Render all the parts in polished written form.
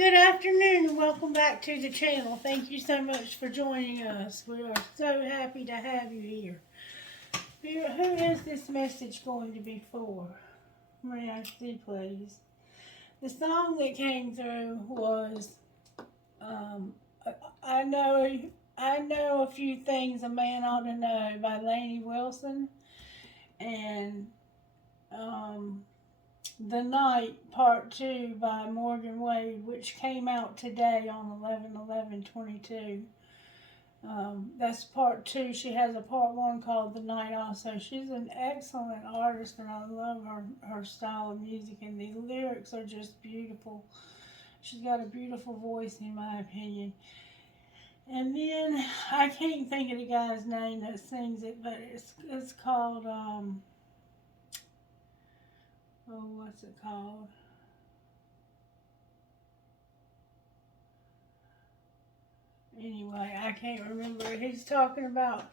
good afternoon and welcome back to the channel. Thank you so much for joining us. We are so happy to have you here. Who is this message going to be for? May I see, please? The song that came through was I know a few things a man ought to know by Lainey Wilson, and The Night Part 2 by Morgan Wade, which came out today on 11/11/22. That's Part 2. She has a Part 1 called The Night also. She's an excellent artist, and I love her style of music, and the lyrics are just beautiful. She's got a beautiful voice, in my opinion. And then, I can't think of the guy's name that sings it, but it's called, what's it called? Anyway, I can't remember. He's talking about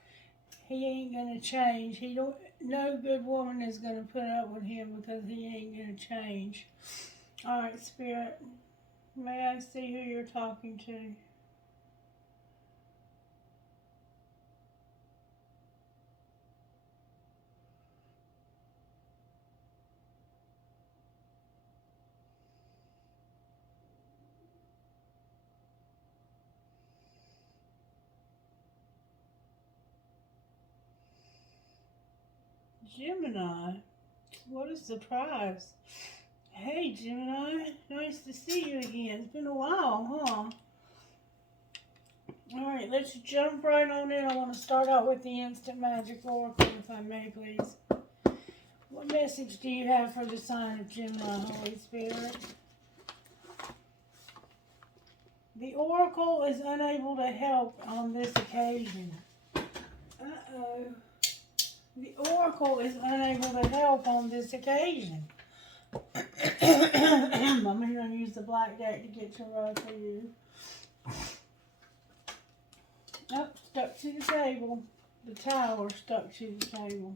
he ain't gonna change. No good woman is gonna put up with him because he ain't gonna change. Alright, Spirit, may I see who you're talking to? Gemini. What a surprise. Hey, Gemini. Nice to see you again. It's been a while, huh? Alright, let's jump right on in. I want to start out with the Instant Magic Oracle, if I may, please. What message do you have for the sign of Gemini, Holy Spirit? The Oracle is unable to help on this occasion. Uh-oh. The Oracle is unable to help on this occasion. I'm going to use the black deck to get your rug for you. Oh, stuck to the table. The tower stuck to the table.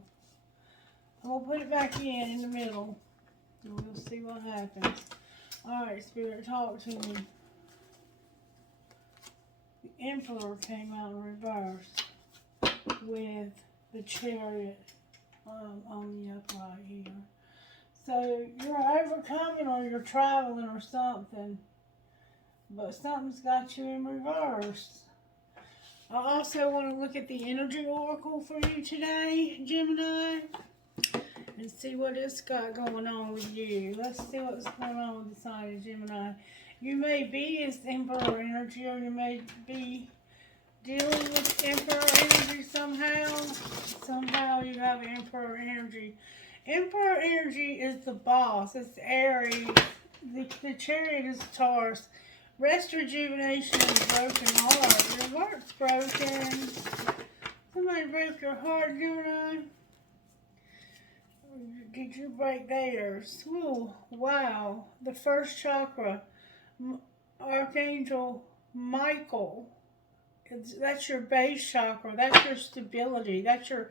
I'm going to put it back in the middle, and we'll see what happens. Alright, Spirit, talk to me. The Emperor came out in reverse with the Chariot on the upright here. So you're overcoming or you're traveling or something, but something's got you in reverse. I also want to look at the Energy Oracle for you today, Gemini, and see what it's got going on with you. Let's see what's going on with the sign of Gemini. You may be as Emperor energy, or you may be dealing with Emperor energy somehow. Somehow you have Emperor energy. Emperor energy is the boss. It's Aries. The Chariot is Taurus. Rest, rejuvenation, and broken heart. Your heart's broken. Somebody broke your heart, Gemini. Did you break theirs? Ooh, wow. The first chakra. Archangel Michael. That's your base chakra. That's your stability. That's your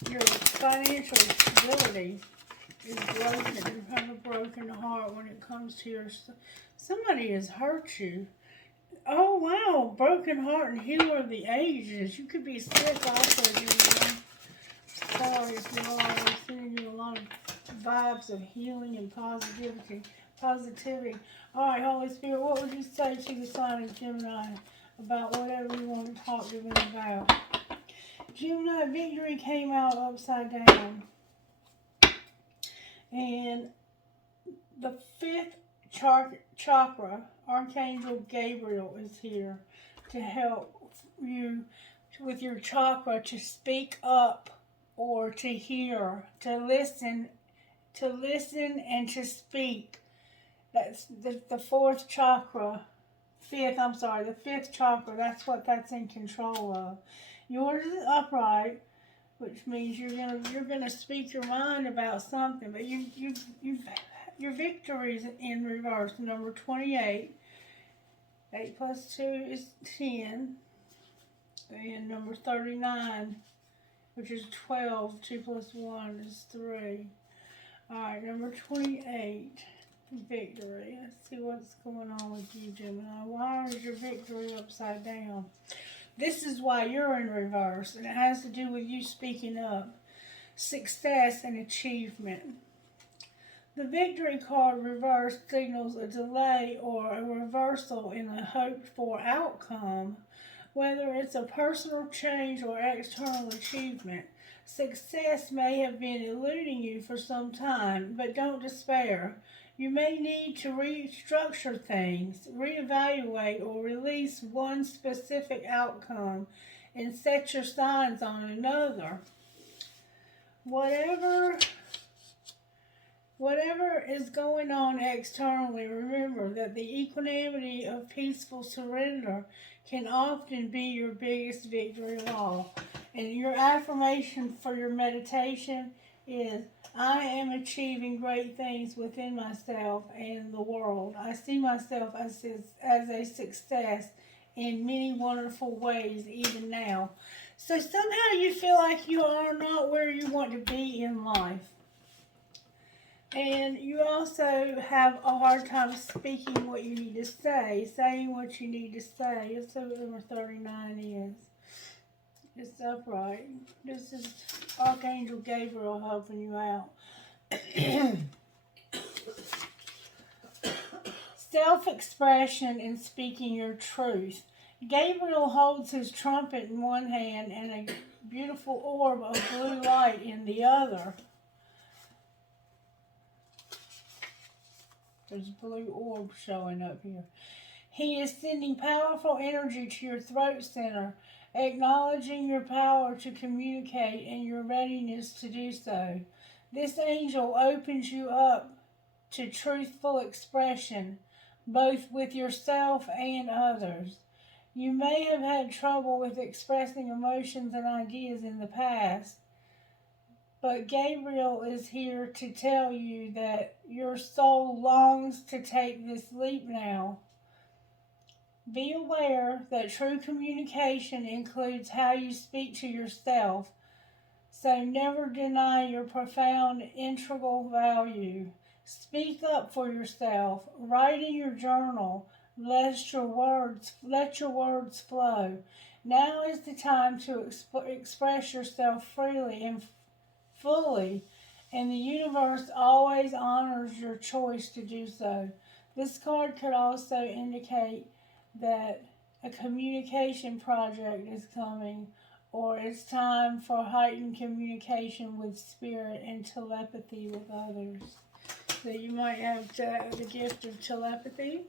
financial stability is broken. You have a broken heart when it comes to your... Somebody has hurt you. Oh, wow. Broken heart and healer of the ages. You could be sick also, you know. Sorry if you are. I'm sending you a lot of vibes of healing and positivity. All right, Holy Spirit, what would you say to the sign of Gemini about whatever you want to talk to them about? Gemini, victory came out upside down. And the fifth chakra, Archangel Gabriel, is here to help you with your chakra to speak up or to hear, to listen and to speak. That's the fourth chakra. The fifth chakra, that's what that's in control of. Yours is upright, which means you're gonna speak your mind about something, but your victory is in reverse. Number 28. 8 plus 2 is 10. And number 39, which is 12. 2 plus 1 is 3. Alright, number 28. Victory. Let's see what's going on with you, Gemini. Why is your victory upside down? This is why you're in reverse, and it has to do with you speaking up. Success and achievement. The victory card reverse signals a delay or a reversal in a hoped-for outcome, whether it's a personal change or external achievement. Success may have been eluding you for some time, but don't despair. You may need to restructure things, reevaluate, or release one specific outcome and set your signs on another. Whatever is going on externally, remember that the equanimity of peaceful surrender can often be your biggest victory of all. And your affirmation for your meditation is, I am achieving great things within myself and the world. I see myself as a success in many wonderful ways even now. So somehow you feel like you are not where you want to be in life. And you also have a hard time speaking what you need to say, saying what you need to say. That's what number 39 is. It's upright. This is Archangel Gabriel helping you out. Self-expression and speaking your truth. Gabriel holds his trumpet in one hand and a beautiful orb of blue light in the other. There's a blue orb showing up here. He is sending powerful energy to your throat center, acknowledging your power to communicate and your readiness to do so. This angel opens you up to truthful expression, both with yourself and others. You may have had trouble with expressing emotions and ideas in the past, but Gabriel is here to tell you that your soul longs to take this leap now. Be aware that true communication includes how you speak to yourself, so never deny your profound integral value. Speak up for yourself. Write in your journal. Let your words flow. Now is the time to express yourself freely and fully, and the universe always honors your choice to do so. This card could also indicate that a communication project is coming, or it's time for heightened communication with spirit and telepathy with others. So you might have the gift of telepathy,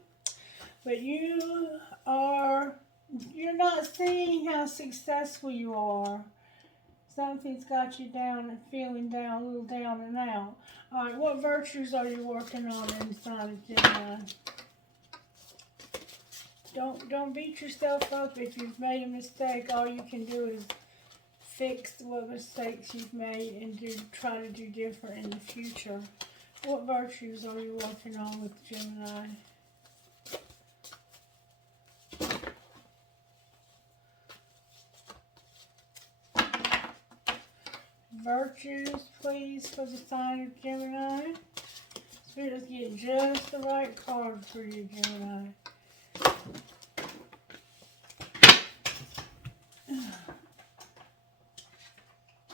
but you're not seeing how successful you are. Something's got you down and feeling down, a little down and out. All right, what virtues are you working on inside of Gemini? Don't beat yourself up if you've made a mistake. All you can do is fix what mistakes you've made and try to do different in the future. What virtues are you working on with Gemini? Virtues, please, for the sign of Gemini. Spirit is getting just the right card for you, Gemini.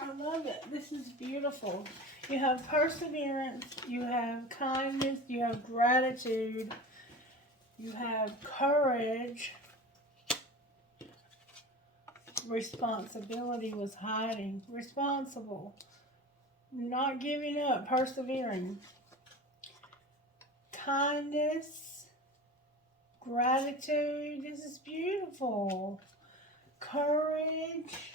I love it. This is beautiful. You have perseverance, you have kindness, you have gratitude, you have courage. Responsibility was hiding. Responsible. Not giving up. Persevering. Kindness. Gratitude. This is beautiful. Courage.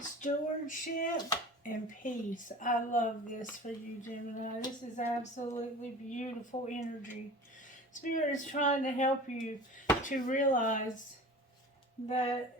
Stewardship. And peace. I love this for you, Gemini. This is absolutely beautiful energy. Spirit is trying to help you to realize that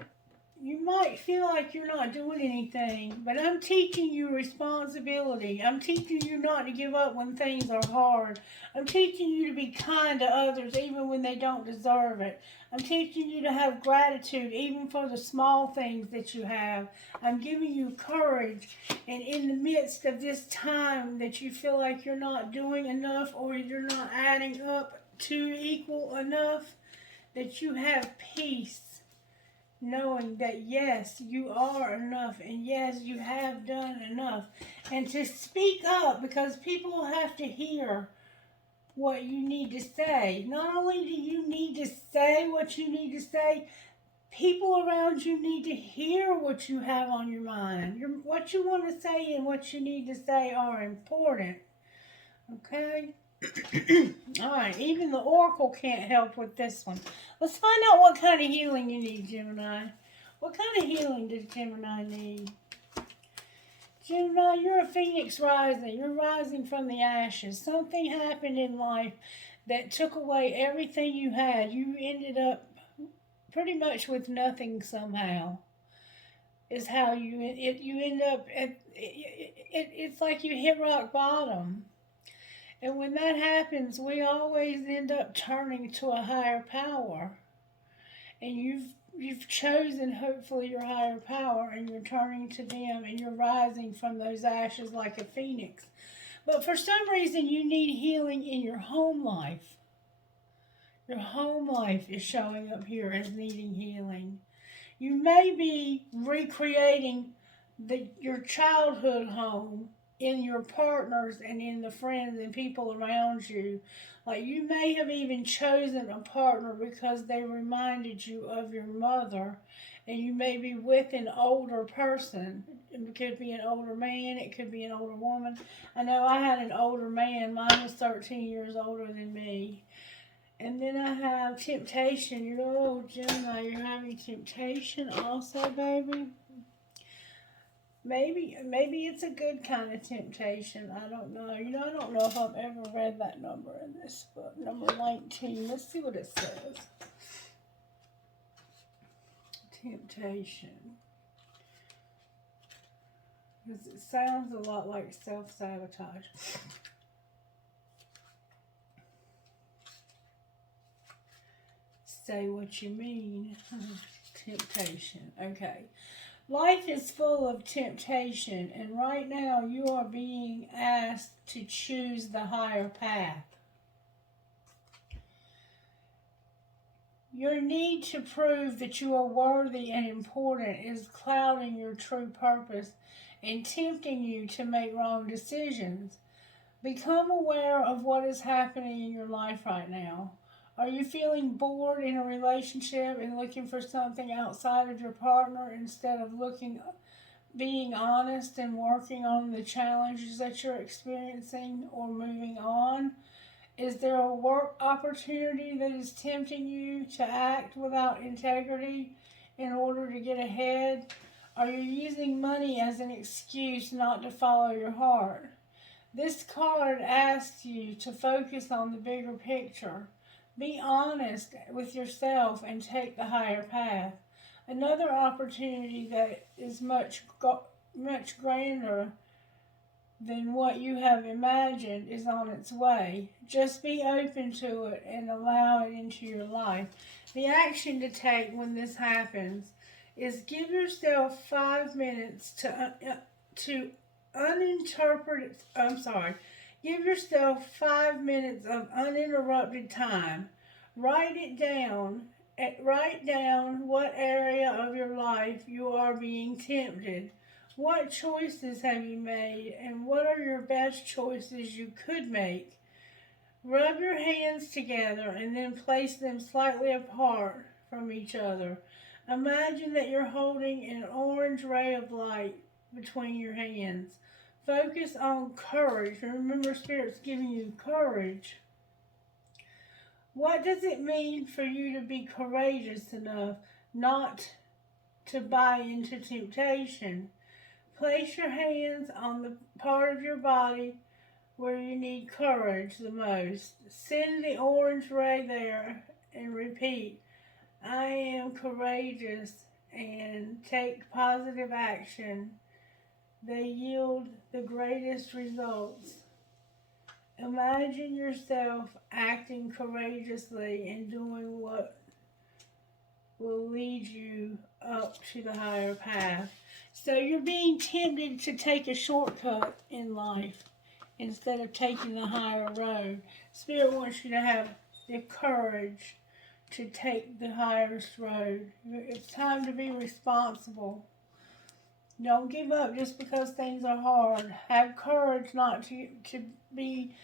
you might feel like you're not doing anything, but I'm teaching you responsibility. I'm teaching you not to give up when things are hard. I'm teaching you to be kind to others even when they don't deserve it. I'm teaching you to have gratitude even for the small things that you have. I'm giving you courage. And in the midst of this time that you feel like you're not doing enough or you're not adding up to equal enough, that you have peace, knowing that yes, you are enough, and yes, you have done enough. And to speak up, because people have to hear what you need to say. Not only do you need to say what you need to say, people around you need to hear what you have on your mind. What you want to say and what you need to say are important. Okay? Alright, even the Oracle can't help with this one. Let's find out what kind of healing you need, Gemini. What kind of healing does Gemini need? Gemini, you're a phoenix rising. You're rising from the ashes. Something happened in life that took away everything you had. You ended up pretty much with nothing somehow. Is how you end up it's like you hit rock bottom. And when that happens, we always end up turning to a higher power. And you've chosen, hopefully, your higher power, and you're turning to them, and you're rising from those ashes like a phoenix. But for some reason, you need healing in your home life. Your home life is showing up here as needing healing. You may be recreating your childhood home in your partners and in the friends and people around you. Like, you may have even chosen a partner because they reminded you of your mother, and you may be with an older person. It could be an older man, it could be an older woman. I know I had an older man. Mine was 13 years older than me. And then I have temptation. You know, oh, Gemini, you're having temptation also, baby. Maybe it's a good kind of temptation. I don't know. You know, I don't know if I've ever read that number in this book. Number 19. Let's see what it says. Temptation. Because it sounds a lot like self-sabotage. Say what you mean. Temptation. Okay. Life is full of temptation, and right now you are being asked to choose the higher path. Your need to prove that you are worthy and important is clouding your true purpose and tempting you to make wrong decisions. Become aware of what is happening in your life right now. Are you feeling bored in a relationship and looking for something outside of your partner instead of being honest and working on the challenges that you're experiencing or moving on? Is there a work opportunity that is tempting you to act without integrity in order to get ahead? Are you using money as an excuse not to follow your heart? This card asks you to focus on the bigger picture. Be honest with yourself and take the higher path. Another opportunity that is much grander than what you have imagined is on its way. Just be open to it and allow it into your life. The action to take when this happens is give yourself 5 minutes Give yourself 5 minutes of uninterrupted time. Write down what area of your life you are being tempted. What choices have you made, and what are your best choices you could make? Rub your hands together and then place them slightly apart from each other. Imagine that you're holding an orange ray of light between your hands. Focus on courage. Remember, Spirit's giving you courage. What does it mean for you to be courageous enough not to buy into temptation? Place your hands on the part of your body where you need courage the most. Send the orange ray there and repeat, I am courageous and take positive action, they yield the greatest results. Imagine yourself acting courageously and doing what will lead you up to the higher path. So you're being tempted to take a shortcut in life instead of taking the higher road. Spirit wants you to have the courage to take the highest road. It's time to be responsible. Don't give up just because things are hard. Have courage not to be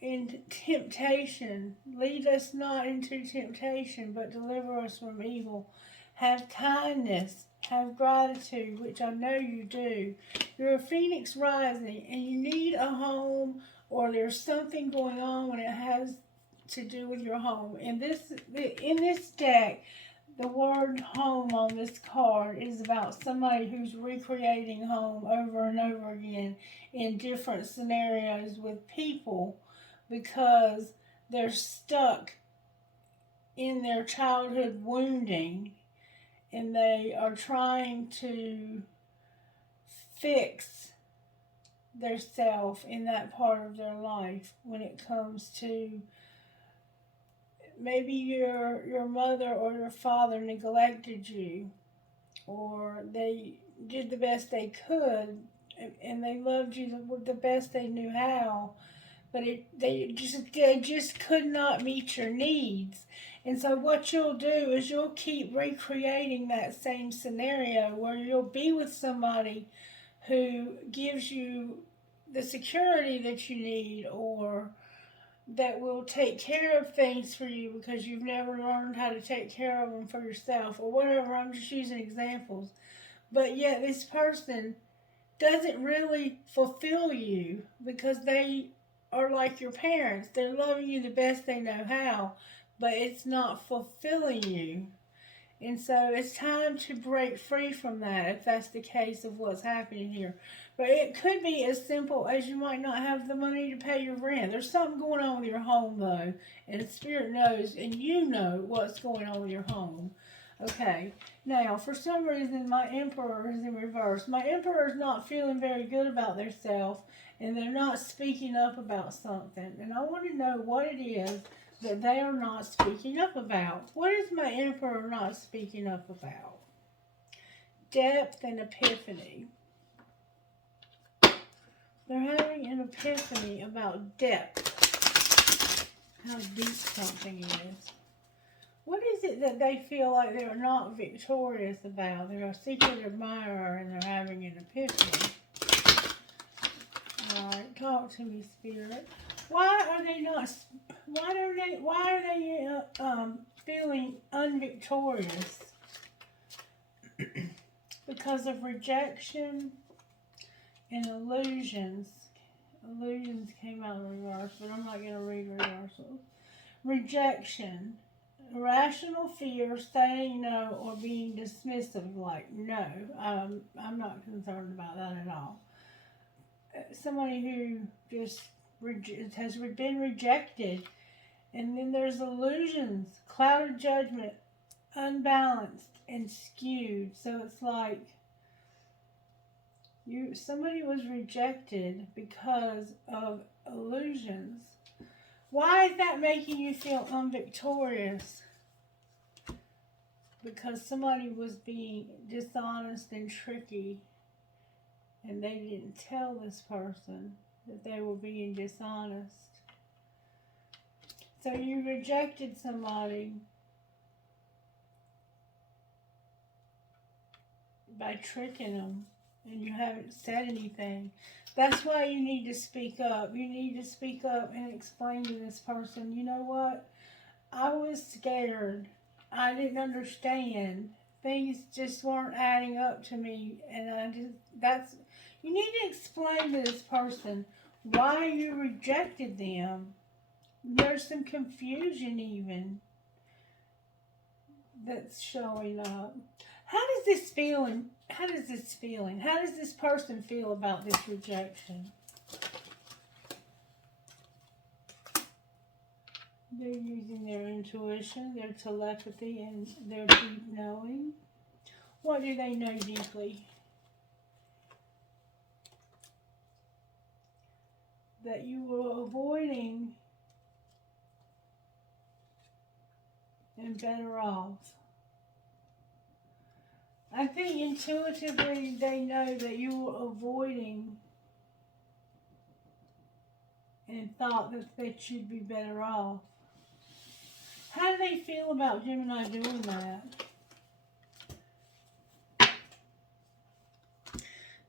in temptation. Lead us not into temptation, but deliver us from evil. Have kindness. Have gratitude, which I know you do. You're a phoenix rising, and you need a home, or there's something going on when it has to do with your home. In this deck, the word home on this card is about somebody who's recreating home over and over again in different scenarios with people because they're stuck in their childhood wounding and they are trying to fix their self in that part of their life when it comes to maybe your mother or your father neglected you, or they did the best they could and they loved you the best they knew how, but they just could not meet your needs. And so what you'll do is you'll keep recreating that same scenario where you'll be with somebody who gives you the security that you need, or that will take care of things for you because you've never learned how to take care of them for yourself, or whatever. I'm just using examples. But yet this person doesn't really fulfill you because they are like your parents. They're loving you the best they know how, but it's not fulfilling you. And so it's time to break free from that if that's the case of what's happening here. But it could be as simple as you might not have the money to pay your rent. There's something going on with your home, though, and the Spirit knows, and you know what's going on with your home. Okay, now, for some reason, my Emperor is in reverse. My Emperor is not feeling very good about themselves, and they're not speaking up about something. And I want to know what it is that they are not speaking up about. What is my Emperor not speaking up about? Depth and epiphany. They're having an epiphany about depth. How deep something is. What is it that they feel like they're not victorious about? They're a secret admirer and they're having an epiphany. Alright, talk to me, Spirit. Why are they feeling unvictorious? Because of rejection and illusions. Illusions came out in reverse, but I'm not going to read reversals. Rejection. Irrational fear, saying no, or being dismissive, like no. I'm not concerned about that at all. Somebody who just has been rejected. And then there's illusions, clouded judgment, unbalanced and skewed. So it's like somebody was rejected because of illusions. Why is that making you feel unvictorious? Because somebody was being dishonest and tricky, and they didn't tell this person that they were being dishonest. So you rejected somebody by tricking them, and you haven't said anything. That's why you need to speak up. You need to speak up and explain to this person, you know what? I was scared. I didn't understand. Things just weren't adding up to me, and you need to explain to this person why you rejected them. There's some confusion even that's showing up. How does this person feel about this rejection? They're using their intuition, their telepathy, and their deep knowing. What do they know deeply? That you were avoiding and better off. I think intuitively they know that you were avoiding and thought that you'd be better off. How do they feel about Gemini doing that?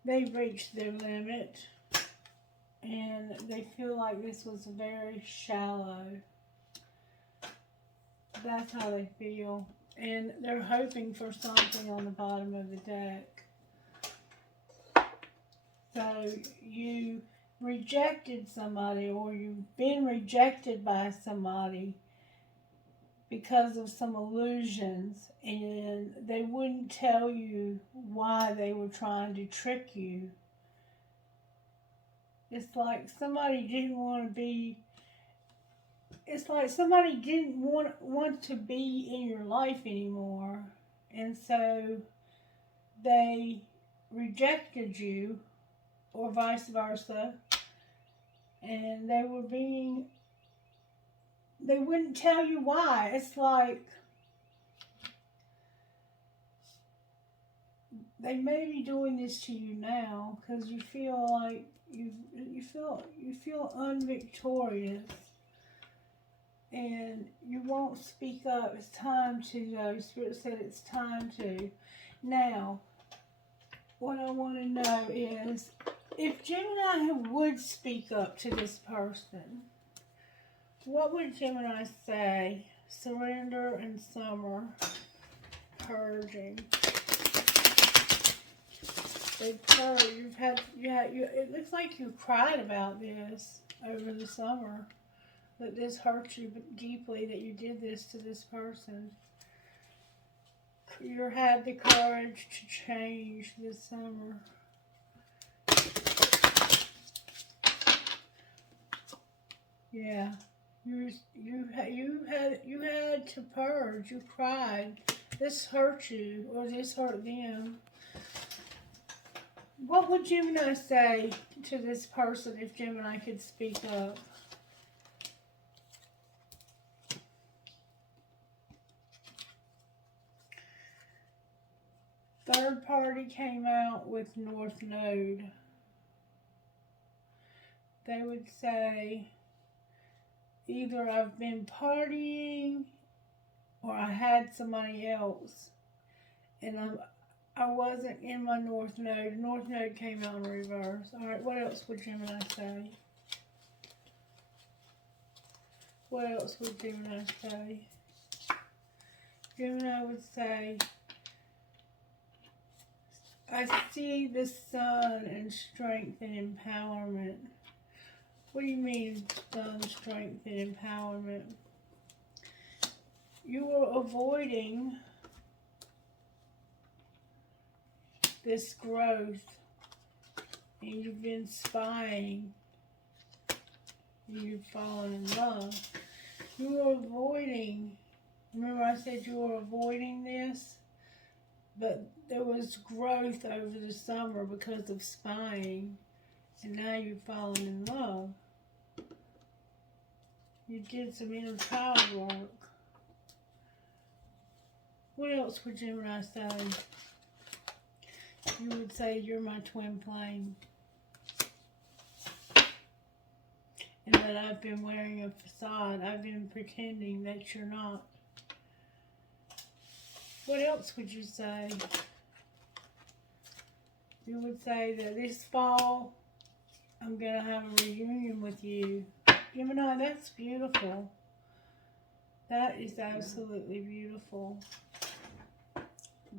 They've reached their limit and they feel like this was very shallow. That's how they feel. And they're hoping for something on the bottom of the deck. So you rejected somebody, or you've been rejected by somebody because of some illusions, and they wouldn't tell you why they were trying to trick you. It's like somebody didn't want to be, it's like somebody didn't want to be in your life anymore, and so they rejected you, or vice versa, and they wouldn't tell you why. It's like they may be doing this to you now because you feel like you feel unvictorious, and you won't speak up. It's time to go. Spirit said it's time to. Now, what I want to know is, if Gemini would speak up to this person, what would Gemini say? Surrender and summer. Purging. They purge. It looks like you cried about this over the summer. That this hurt you deeply, that you did this to this person. You had the courage to change this summer. Yeah. You had to purge. You cried. This hurt you, or this hurt them. What would Gemini say to this person if Gemini could speak up? Third party came out with North Node. They would say, either I've been partying or I had somebody else, and I wasn't in my North Node. North Node came out in reverse. All right, what else would Gemini say? What else would Gemini say? Gemini would say, I see the sun and strength and empowerment. What do you mean, sun, strength, and empowerment? You were avoiding this growth, and you've been spying, and you've fallen in love. You were avoiding, remember I said you were avoiding this? But there was growth over the summer because of spying, and now you've fallen in love. You did some inner child work. What else would Gemini say? You would say, you're my twin flame. And that I've been wearing a facade. I've been pretending that you're not. What else would you say? You would say that this fall, I'm going to have a reunion with you. Gemini, that's beautiful. That is absolutely beautiful.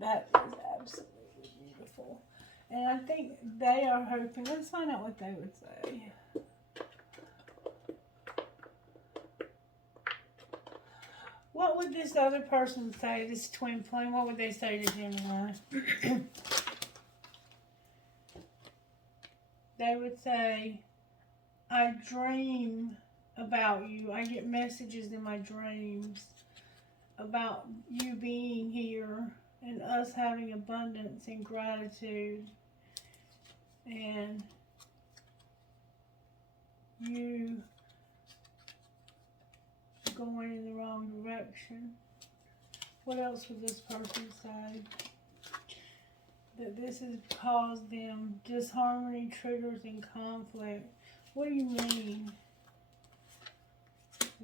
That is absolutely beautiful. And I think they are hoping, let's find out what they would say. What would this other person say, this twin flame? What would they say to Gemini? They would say, I dream about you. I get messages in my dreams about you being here and us having abundance and gratitude, and you going in the wrong direction. What else would this person say? That this has caused them disharmony, triggers, and conflict. What do you mean?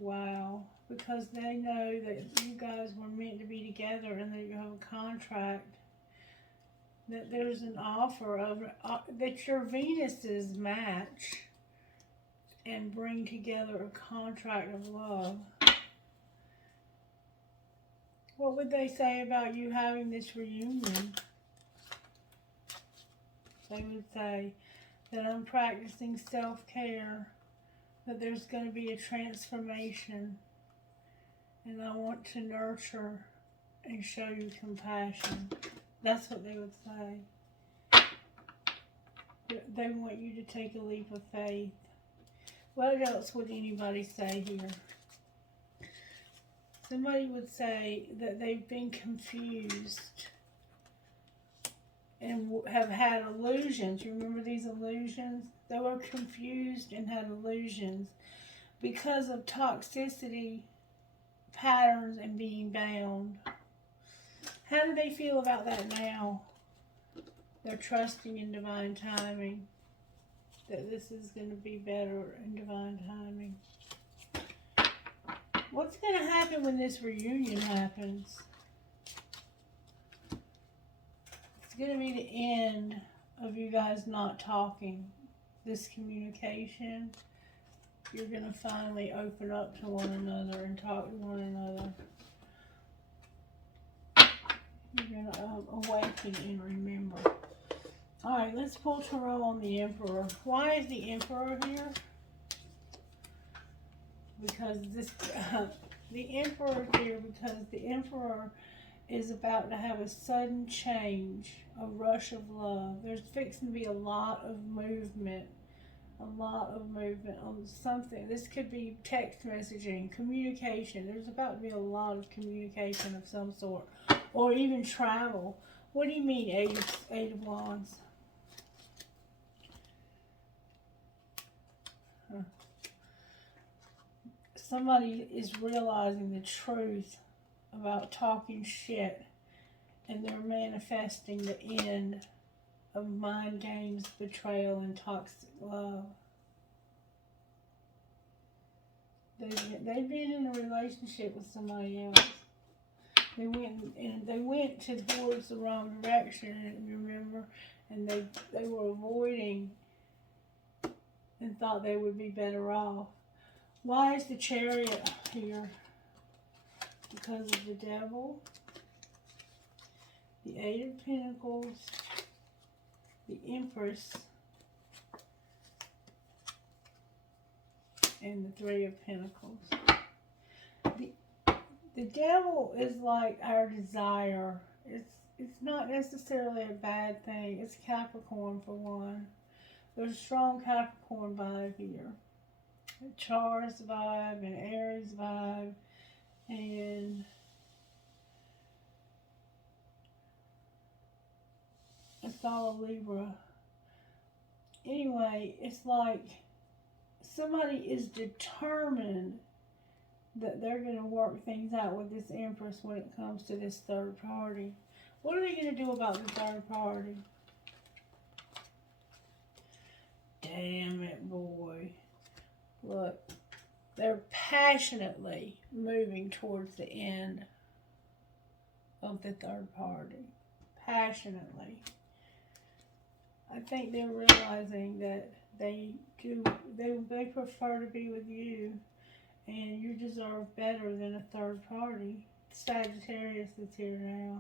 Wow. Because they know that you guys were meant to be together and that you have a contract. That there's an offer of that your Venuses match and bring together a contract of love. What would they say about you having this reunion? They would say that I'm practicing self-care, that there's going to be a transformation, and I want to nurture and show you compassion. That's what they would say. They want you to take a leap of faith. What else would anybody say here? Somebody would say that they've been confused and have had illusions. You remember these illusions? They were confused and had illusions because of toxicity patterns and being bound. How do they feel about that now? They're trusting in divine timing, that this is going to be better in divine timing. What's going to happen when this reunion happens? It's going to be the end of you guys not talking. This communication, you're going to finally open up to one another and talk to one another. You're going to awaken and remember. Alright, let's pull tarot on the Emperor. Why is the Emperor here? Because this, the Emperor is here because the Emperor is about to have a sudden change, a rush of love. There's fixing to be a lot of movement on something. This could be text messaging, communication. There's about to be a lot of communication of some sort, or even travel. What do you mean, Eight of Wands? Somebody is realizing the truth about talking shit, and they're manifesting the end of mind games, betrayal, and toxic love. They've been in a relationship with somebody else. They went towards the wrong direction, remember, and they were avoiding and thought they would be better off. Why is the Chariot here? Because of the Devil, the Eight of Pentacles, the Empress, and the Three of Pentacles. The Devil is like our desire. It's not necessarily a bad thing. It's Capricorn for one. There's a strong Capricorn vibe here. A Taurus vibe, an Aries vibe, and a solid Libra. Anyway, it's like somebody is determined that they're going to work things out with this Empress when it comes to this third party. What are they going to do about the third party? Damn it, boy. Look, they're passionately moving towards the end of the third party. Passionately. I think they're realizing that they prefer to be with you, and you deserve better than a third party. Sagittarius is here now.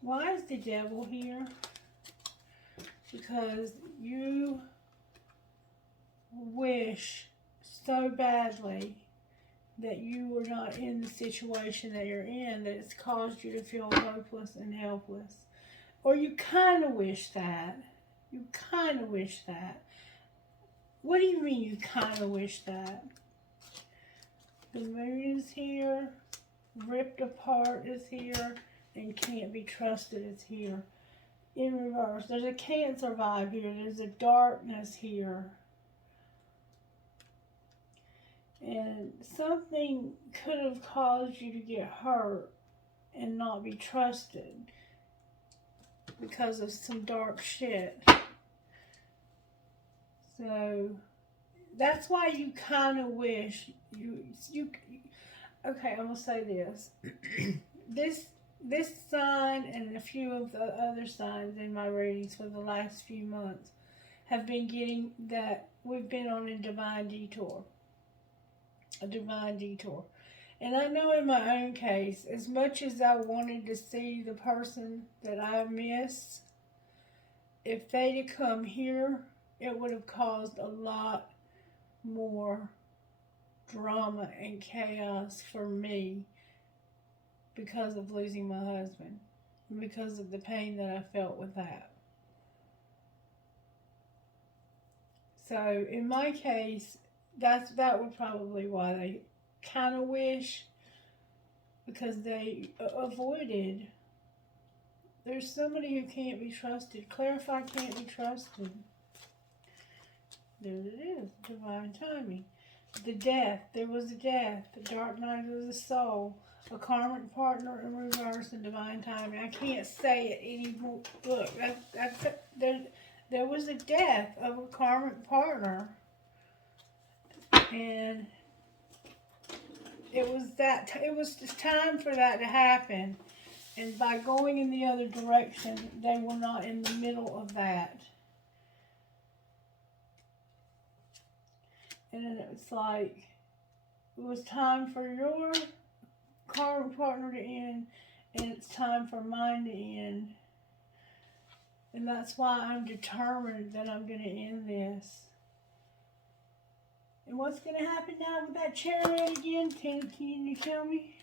Why is the Devil here? Because you wish so badly that you were not in the situation that you're in, that it's caused you to feel hopeless and helpless. Or you kind of wish that. You kind of wish that. What do you mean you kind of wish that? The Moon is here. Ripped Apart is here. and can't be trusted is here. In reverse. There's a Cancer vibe here. There's a darkness here. And something could have caused you to get hurt and not be trusted because of some dark shit. So that's why you kind of wish you okay, I'm gonna say this. this sign and a few of the other signs in my readings for the last few months have been getting that we've been on a divine detour. A divine detour. And I know in my own case, as much as I wanted to see the person that I miss, if they'd have come here, it would have caused a lot more drama and chaos for me because of losing my husband, and because of the pain that I felt with that. So in my case, that would probably why they kind of wish, because they avoided. There's somebody who can't be trusted. Clarify can't be trusted. There it is, divine timing. The death, there was a death, the dark night of the soul, a karmic partner in reverse, and divine timing. I can't say it anymore. Look, there was a death of a karmic partner, and it was just time for that to happen. And by going in the other direction, they were not in the middle of that. And it's like, it was time for your karmic partner to end, and it's time for mine to end. And that's why I'm determined that I'm going to end this. And what's going to happen now with that chariot again? Can you tell me?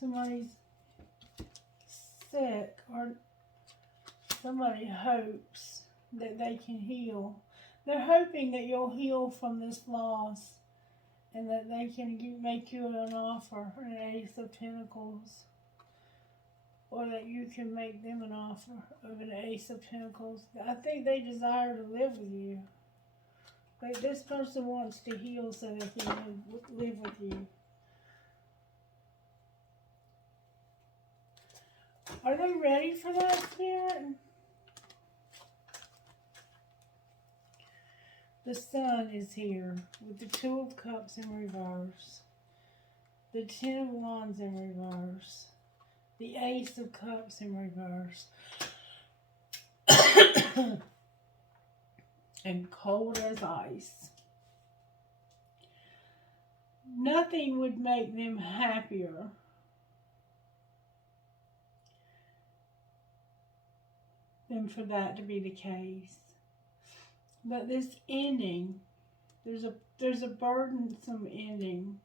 Somebody's sick, or somebody hopes that they can heal. They're hoping that you'll heal from this loss, and that they can make you an offer, an Ace of Pentacles, or that you can make them an offer of an Ace of Pentacles. I think they desire to live with you. But this person wants to heal so they can live with you. Are they ready for that, Spirit? The Sun is here with the Two of Cups in reverse, the Ten of Wands in reverse, the Ace of Cups in reverse, and cold as ice. Nothing would make them happier than for that to be the case. But this ending, there's a burdensome ending.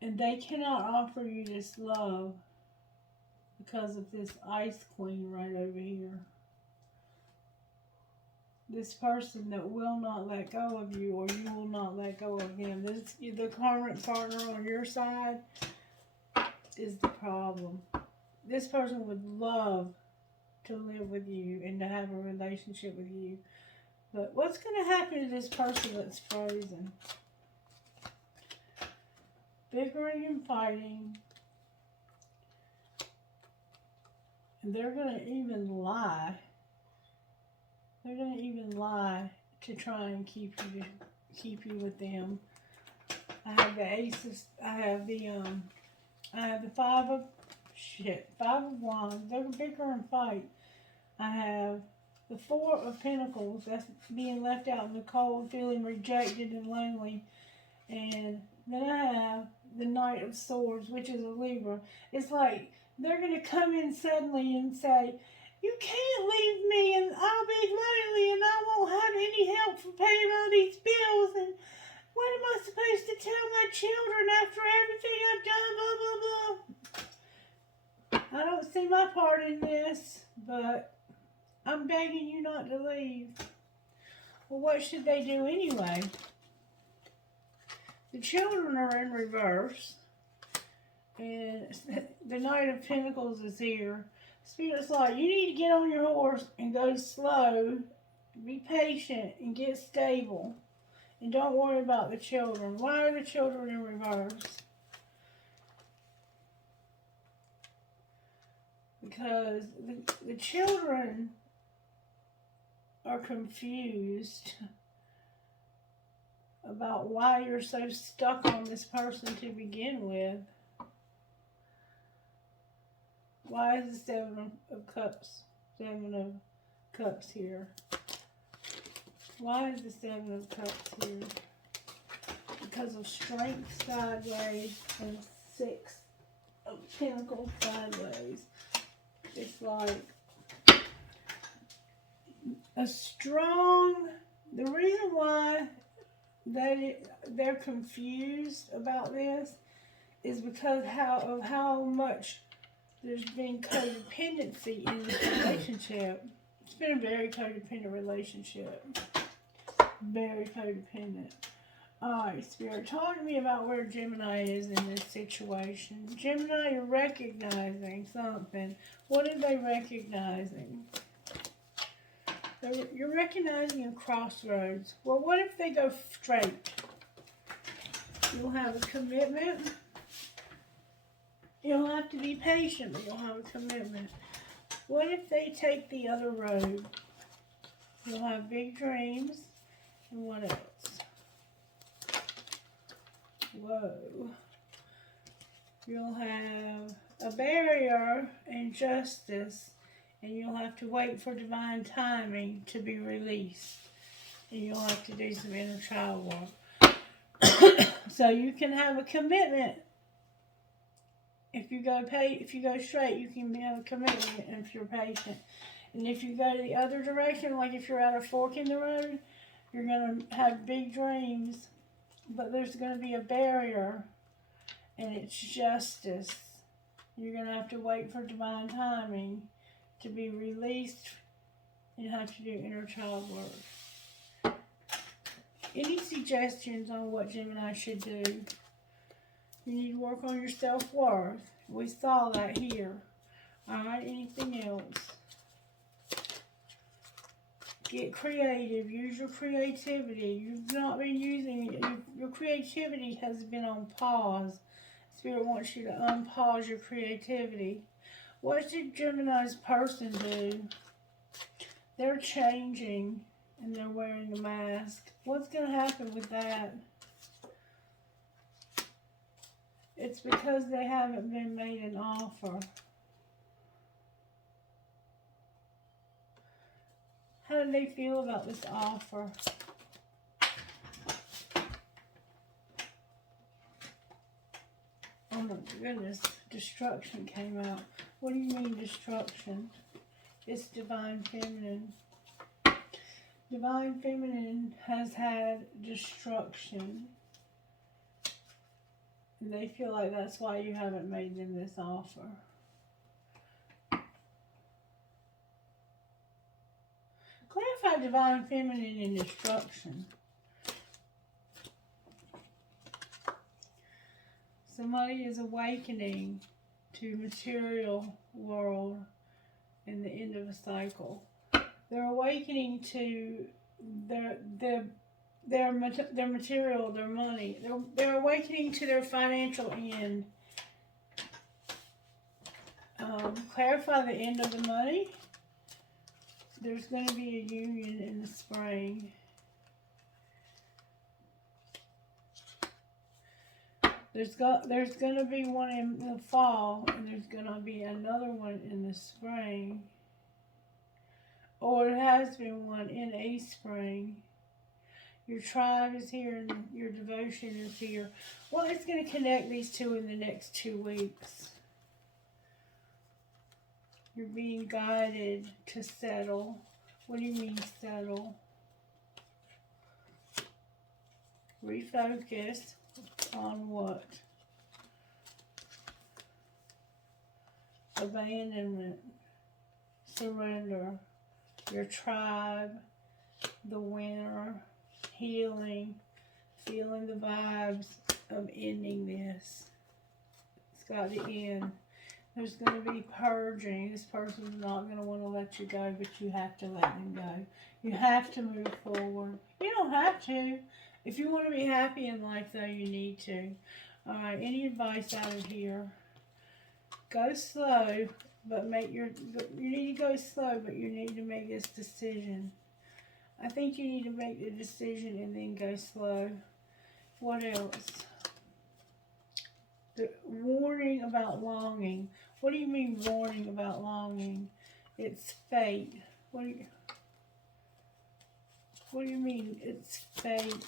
And they cannot offer you this love because of this Ice Queen right over here. This person that will not let go of you, or you will not let go of them. The karmic partner on your side is the problem. This person would love to live with you and to have a relationship with you. But what's going to happen to this person that's frozen? Bickering and fighting. And they're going to even lie. They're going to even lie to try and keep you with them. I have the aces. I have the Five of Wands. They're bicker and fight. I have the Four of Pentacles. That's being left out in the cold, feeling rejected and lonely. And then I have the Knight of Swords, which is a Libra. It's like they're going to come in suddenly and say, you can't leave me, and I'll be lonely, and I won't have any help for paying all these bills, and what am I supposed to tell my children after everything I've done, blah, blah, blah. I don't see my part in this, but I'm begging you not to leave. Well, what should they do anyway? The children are in reverse. And the Knight of Pentacles is here. Spirit's like, you need to get on your horse and go slow, be patient, and get stable. And don't worry about the children. Why are the children in reverse? Because the children are confused about why you're so stuck on this person to begin with. Why is the Seven of Cups here? Why is the Seven of Cups here? Because of Strength sideways and Six of Pentacles sideways. It's like a strong... The reason why they're confused about this is because of how much there's been codependency in this relationship. It's been a very codependent relationship. Very codependent. Alright, Spirit, talk to me about where Gemini is in this situation. Gemini, you're recognizing something. What are they recognizing? You're recognizing a crossroads. Well, what if they go straight? You'll have a commitment. You'll have to be patient, but you'll have a commitment. What if they take the other road? You'll have big dreams. And what else? Whoa. You'll have a barrier and justice. And you'll have to wait for divine timing to be released. And you'll have to do some inner child work. So you can have a commitment. If you go straight, you can have a commitment if you're patient. And if you go the other direction, like if you're at a fork in the road, you're going to have big dreams. But there's going to be a barrier. And it's justice. You're going to have to wait for divine timing to be released. You have to do inner child work. Any suggestions on what Gemini should do? You need to work on your self-worth. We saw that here. Alright, anything else? Get creative. Use your creativity. You've not been using it. Your creativity has been on pause. Spirit wants you to unpause your creativity. What should Gemini's person do? They're changing and they're wearing a mask. What's going to happen with that? It's because they haven't been made an offer. How do they feel about this offer? Oh my goodness, destruction came out. What do you mean destruction? It's Divine Feminine. Divine Feminine has had destruction. And they feel like that's why you haven't made them this offer. Clarify Divine Feminine and destruction. Somebody is awakening to material world in the end of a cycle. They're awakening to their material, their money. They're awakening to their financial end. Clarify the end of the money. There's going to be a union in the spring. There's going to be one in the fall, and there's going to be another one in the spring. Or it has been one in a spring. Your tribe is here, and your devotion is here. Well, it's going to connect these two in the next 2 weeks. You're being guided to settle. What do you mean settle? Refocus. On what? Abandonment, surrender, your tribe, the winner, healing, feeling the vibes of ending this. It's got to end. There's going to be purging. This person's not going to want to let you go, but you have to let them go. You have to move forward. You don't have to. If you want to be happy in life, though, you need to. Alright, any advice out of here? Go slow, but you need to go slow, but you need to make this decision. I think you need to make the decision and then go slow. What else? The warning about longing. What do you mean warning about longing? It's fate. What do you mean it's fate?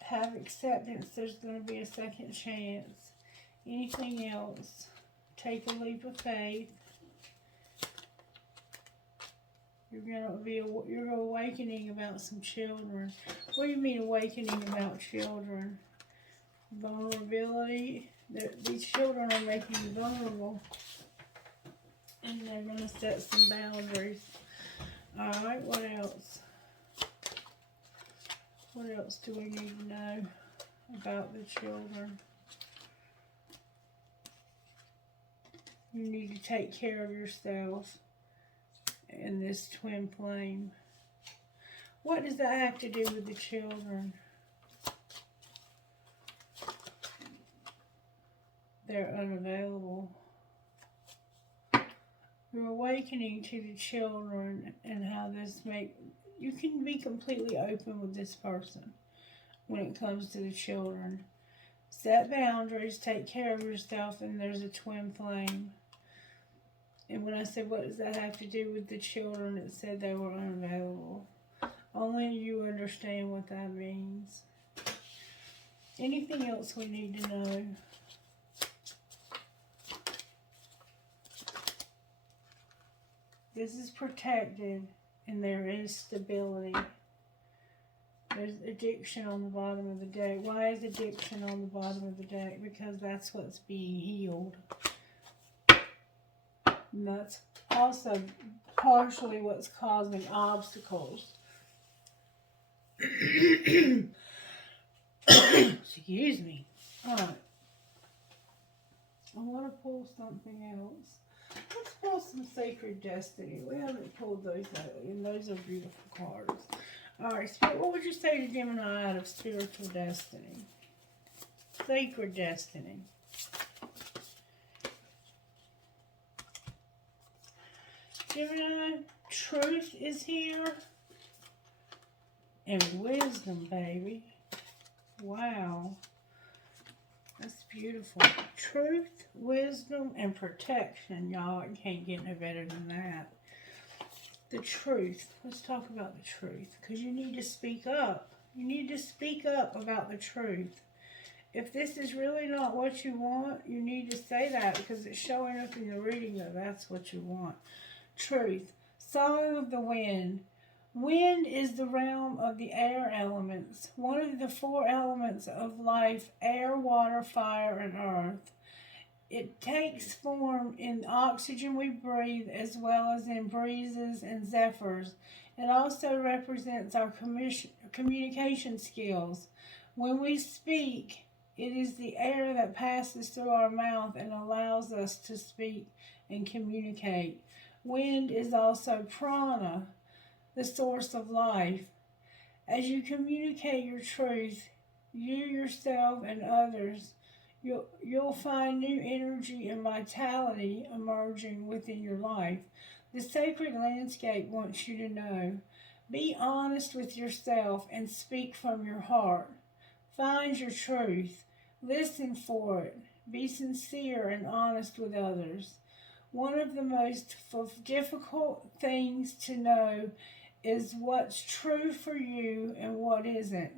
Have acceptance. There's going to be a second chance. Anything else? Take a leap of faith. You're awakening about some children. What do you mean awakening about children? Vulnerability. These children are making you vulnerable, and they're going to set some boundaries. Alright, what else? What else do we need to know about the children? You need to take care of yourself in this twin flame. What does that have to do with the children? They're unavailable. You're awakening to the children and how this you can be completely open with this person when it comes to the children. Set boundaries, take care of yourself, and there's a twin flame. And when I said, what does that have to do with the children, it said they were unavailable. Only you understand what that means. Anything else we need to know? This is protected, and there is stability. There's addiction on the bottom of the deck. Why is addiction on the bottom of the deck? Because that's what's being healed. And that's also partially what's causing obstacles. Excuse me. Alright. I want to pull something else. Let's pull some Sacred Destiny. We haven't pulled those lately, and those are beautiful cards. Alright, Spirit, what would you say to Gemini out of Spiritual Destiny? Sacred Destiny. Gemini, truth is here. And wisdom, baby. Wow. That's beautiful. Truth, wisdom, and protection. Y'all, it can't get no better than that. The truth. Let's talk about the truth. Because you need to speak up. You need to speak up about the truth. If this is really not what you want, you need to say that, because it's showing up in the reading that that's what you want. Truth. Song of the wind. Wind is the realm of the air elements, one of the four elements of life: air, water, fire, and earth. It takes form in oxygen we breathe, as well as in breezes and zephyrs. It also represents our communication skills. When we speak, it is the air that passes through our mouth and allows us to speak and communicate. Wind is also prana, the source of life. As you communicate your truth, you yourself and others, you'll find new energy and vitality emerging within your life. The sacred landscape wants you to know. Be honest with yourself and speak from your heart. Find your truth. Listen for it. Be sincere and honest with others. One of the most difficult things to know is what's true for you and what isn't.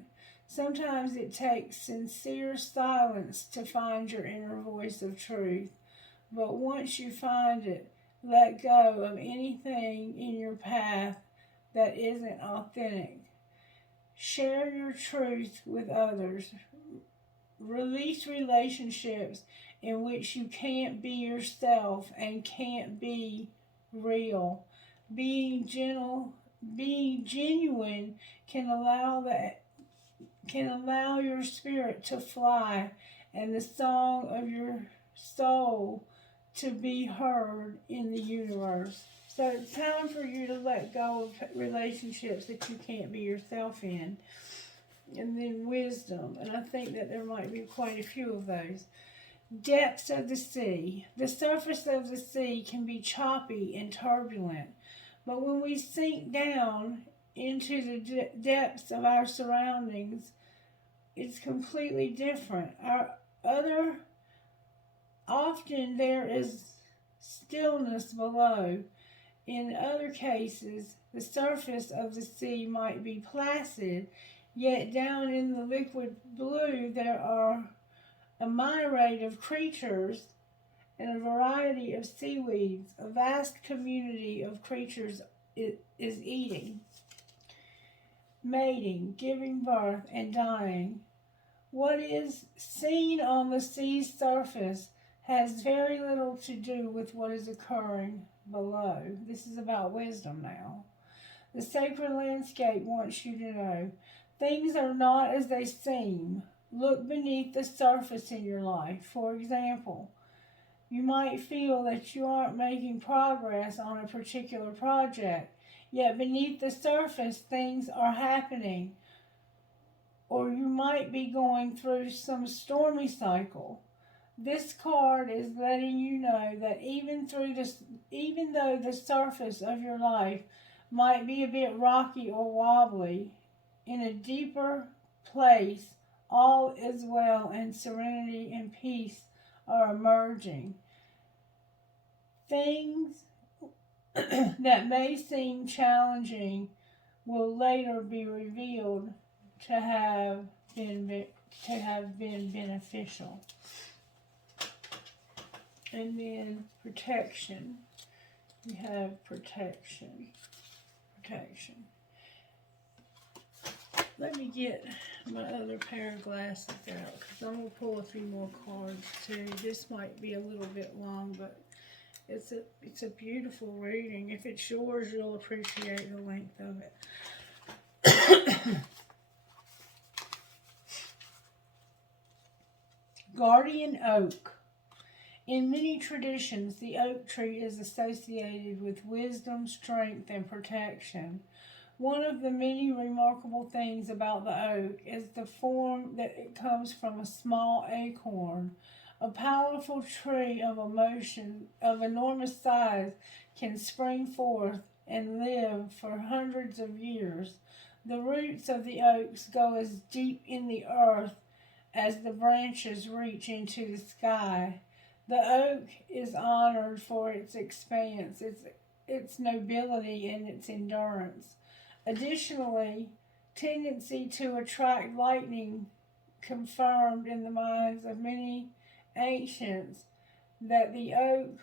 Sometimes it takes sincere silence to find your inner voice of truth. But once you find it, let go of anything in your path that isn't authentic. Share your truth with others. Release relationships in which you can't be yourself and can't be real. Being genuine can allow your spirit to fly and the song of your soul to be heard in the universe. So it's time for you to let go of relationships that you can't be yourself in. And then wisdom, and I think that there might be quite a few of those. Depths of the sea. The surface of the sea can be choppy and turbulent, but when we sink down into the depths of our surroundings, it's completely different. Often there is stillness below. In other cases, the surface of the sea might be placid, yet down in the liquid blue there are a myriad of creatures and a variety of seaweeds. A vast community of creatures is eating, mating, giving birth, and dying. What is seen on the sea's surface has very little to do with what is occurring below. This is about wisdom now. The sacred landscape wants you to know things are not as they seem. Look beneath the surface in your life. For example, you might feel that you aren't making progress on a particular project, yet beneath the surface things are happening. Or you might be going through some stormy cycle. This card is letting you know that even though the surface of your life might be a bit rocky or wobbly, in a deeper place, all is well and serenity and peace are emerging. Things that may seem challenging will later be revealed to have been beneficial. And then protection. We have protection. Let me get my other pair of glasses out because I'm going to pull a few more cards too. This might be a little bit long, but it's a beautiful reading. If it's yours, you'll appreciate the length of it. Guardian Oak. In many traditions, the oak tree is associated with wisdom, strength, and protection. One of the many remarkable things about the oak is the form that it comes from a small acorn. A powerful tree of emotion of enormous size can spring forth and live for hundreds of years. The roots of the oaks go as deep in the earth as the branches reach into the sky. The oak is honored for its expanse, its nobility, and its endurance. Additionally, tendency to attract lightning confirmed in the minds of many ancients that the oak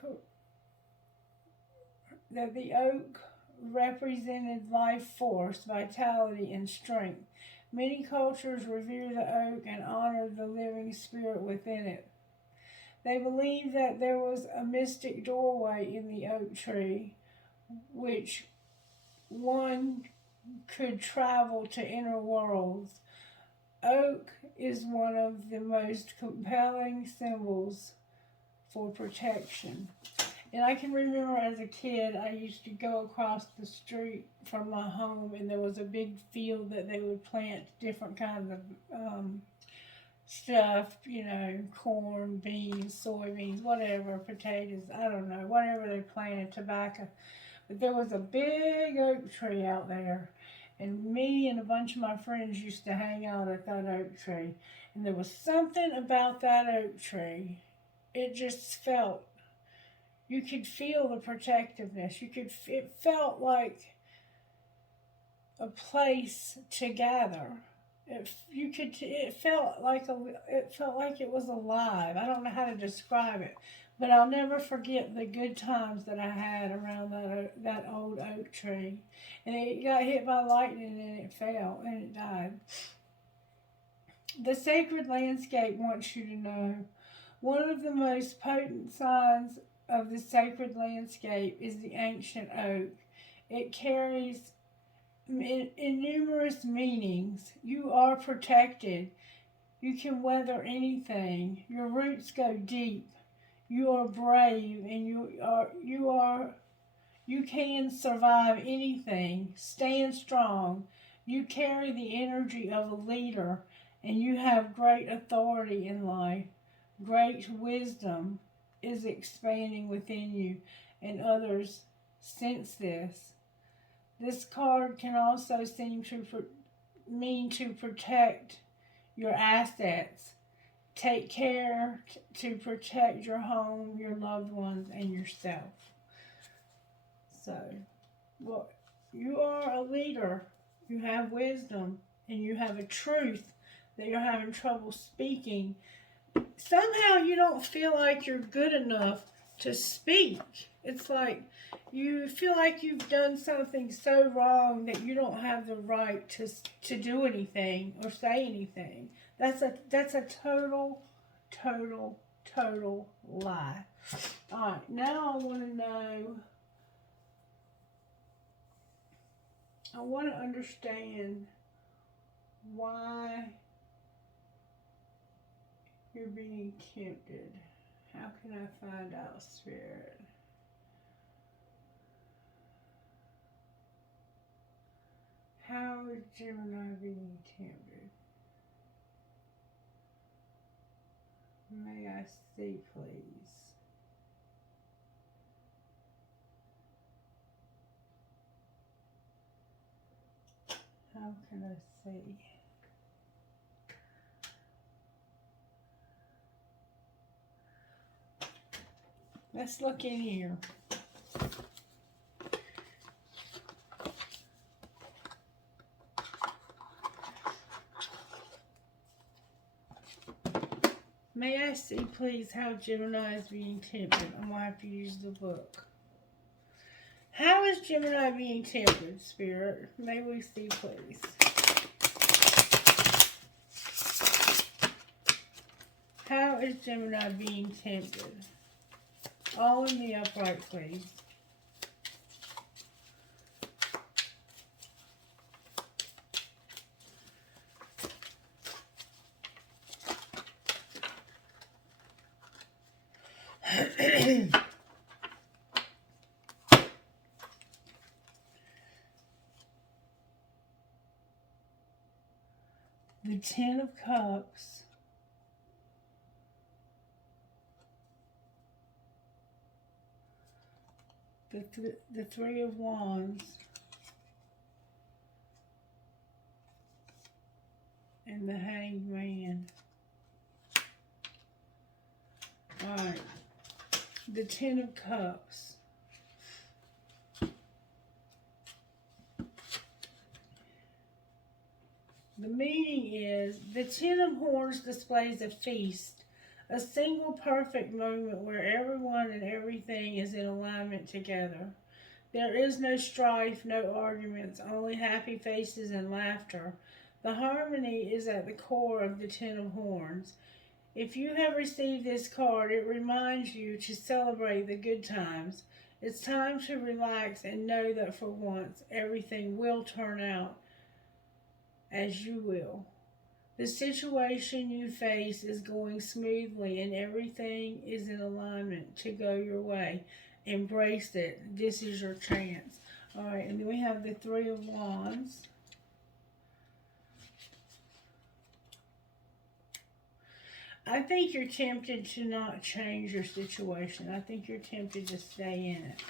represented life force, vitality, and strength. Many cultures revere the oak and honor the living spirit within it. They believe that there was a mystic doorway in the oak tree, which one could travel to inner worlds. Oak is one of the most compelling symbols for protection. And I can remember as a kid, I used to go across the street from my home, and there was a big field that they would plant different kinds of stuff, corn, beans, soybeans, whatever, potatoes, I don't know, whatever they planted, tobacco. But there was a big oak tree out there, and me and a bunch of my friends used to hang out at that oak tree. And there was something about that oak tree. It just felt, you could feel the protectiveness. It felt like a place to gather. It felt like it was alive. I don't know how to describe it, but I'll never forget the good times that I had around that old oak tree. And it got hit by lightning and it fell and it died. The sacred landscape wants you to know one of the most potent signs of the sacred landscape is the ancient oak. It carries in numerous meanings. You are protected. You can weather anything. Your roots go deep. You are brave, and you can survive anything. Stand strong. You carry the energy of a leader, and you have great authority in life. Great wisdom is expanding within you, and others sense this. This card can also seem to mean to protect your assets. Take care to protect your home, your loved ones, and yourself. So, well, you are a leader. You have wisdom, and you have a truth that you're having trouble speaking. Somehow you don't feel like you're good enough to speak. It's like you feel like you've done something so wrong that you don't have the right to do anything or say anything. That's a total lie. Alright, now I want to understand why you're being tempted. How can I find out, Spirit? How is Gemini being tempted? May I see, please? How can I see? Let's look in here. May I see, please, how Gemini is being tempted? I'm going to have to use the book. How is Gemini being tempted, Spirit? May we see, please? How is Gemini being tempted? All in the upright, please. The Ten of Cups. The Three of Wands. And the Hanged Man. Alright. The Ten of Cups. The meaning is, the Ten of Horns displays a feast, a single perfect moment where everyone and everything is in alignment together. There is no strife, no arguments, only happy faces and laughter. The harmony is at the core of the Ten of Horns. If you have received this card, it reminds you to celebrate the good times. It's time to relax and know that for once, everything will turn out as you will. The situation you face is going smoothly and everything is in alignment to go your way. Embrace it. This is your chance. Alright, and then we have the Three of Wands. I think you're tempted to not change your situation. I think you're tempted to stay in it.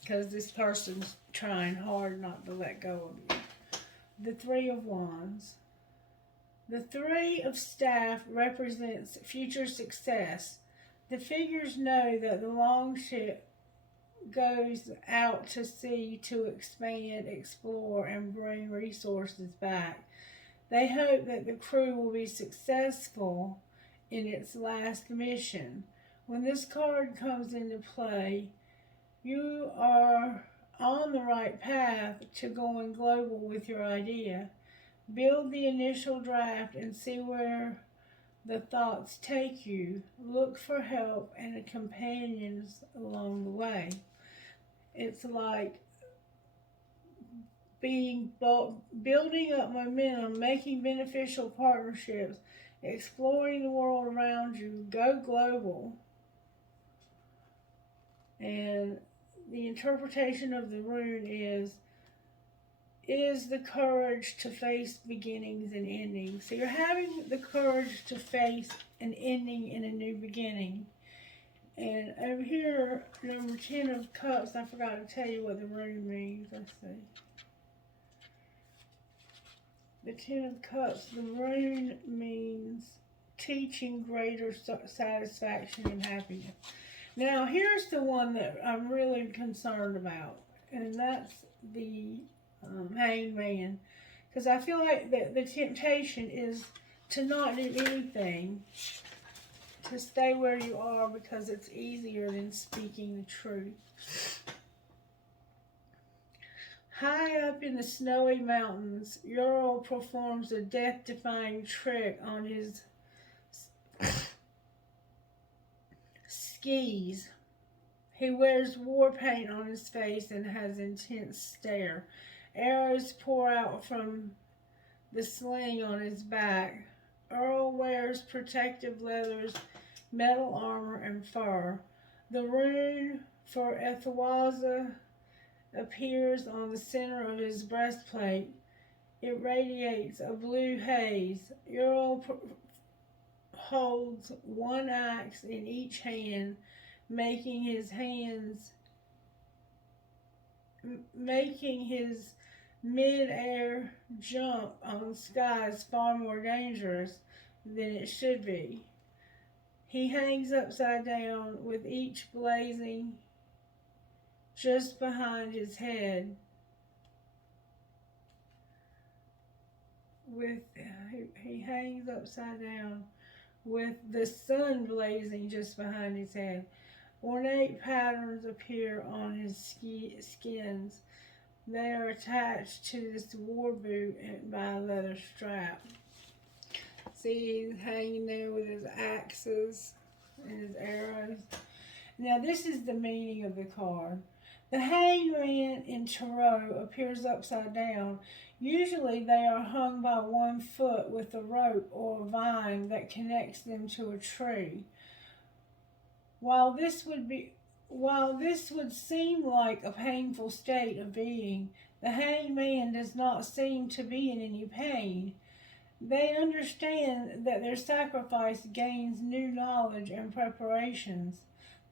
Because this person's trying hard not to let go of you. The Three of Wands. The Three of Staff represents future success. The figures know that the longship goes out to sea to expand, explore, and bring resources back. They hope that the crew will be successful in its last mission. When this card comes into play, you are on the right path to going global with your idea. Build the initial draft and see where the thoughts take you. Look for help and companions along the way. It's like building up momentum, making beneficial partnerships, exploring the world around you, go global. And the interpretation of the rune is the courage to face beginnings and endings. So you're having the courage to face an ending and a new beginning. And over here, number 10 of Cups, I forgot to tell you what the rune means. Let's see. The 10 of Cups, the rune means teaching greater satisfaction and happiness. Now, here's the one that I'm really concerned about, and that's the Hanged Man. Because I feel like the temptation is to not do anything, to stay where you are because it's easier than speaking the truth. High up in the snowy mountains, Ural performs a death-defying trick on his skis. He wears war paint on his face and has intense stare. Arrows pour out from the sling on his back. Earl wears protective leathers, metal armor, and fur. The rune for Ethelwaza appears on the center of his breastplate. It radiates a blue haze. Ural holds one axe in each hand, making his mid-air jump on skies far more dangerous than it should be. He hangs upside down with each blazing just behind his head. He hangs upside down with the sun blazing just behind his head. Ornate patterns appear on his skins. They are attached to this war boot by a leather strap. See, he's hanging there with his axes and his arrows. Now, this is the meaning of the card. The Hanged Man in Tarot appears upside down. Usually they are hung by one foot with a rope or a vine that connects them to a tree. While this would seem like a painful state of being, the Hanged Man does not seem to be in any pain. They understand that their sacrifice gains new knowledge and preparations.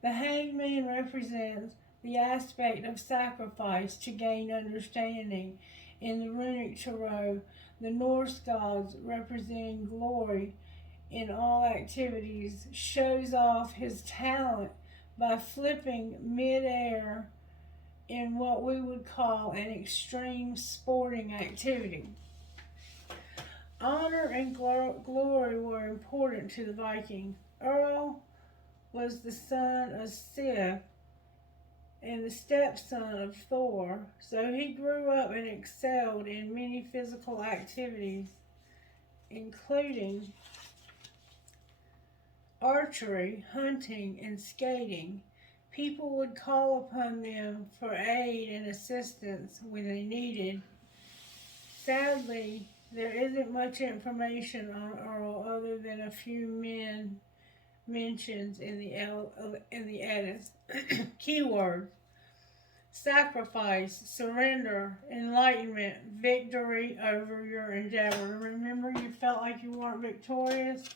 The Hanged Man represents the aspect of sacrifice to gain understanding. In the runic tarot, the Norse gods representing glory in all activities shows off his talent by flipping mid-air in what we would call an extreme sporting activity. Honor and glory were important to the Vikings. Earl was the son of Sif and the stepson of Thor, so he grew up and excelled in many physical activities, including archery, hunting, and skating. People would call upon them for aid and assistance when they needed. Sadly, there isn't much information on Earl other than a few mentions in the edits. Keywords: sacrifice, surrender, enlightenment, victory over your endeavor. Remember, you felt like you weren't victorious?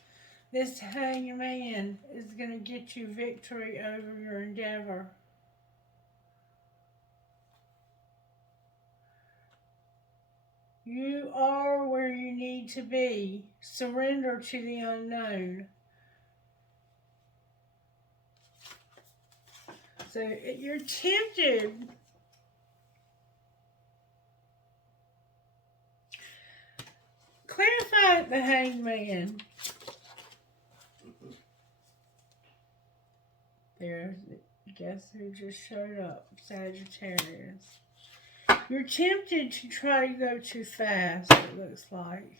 This Hanged Man is going to get you victory over your endeavor. You are where you need to be. Surrender to the unknown. So you're tempted. Clarify the Hanged Man. There's, guess who just showed up? Sagittarius. You're tempted to try to go too fast, it looks like.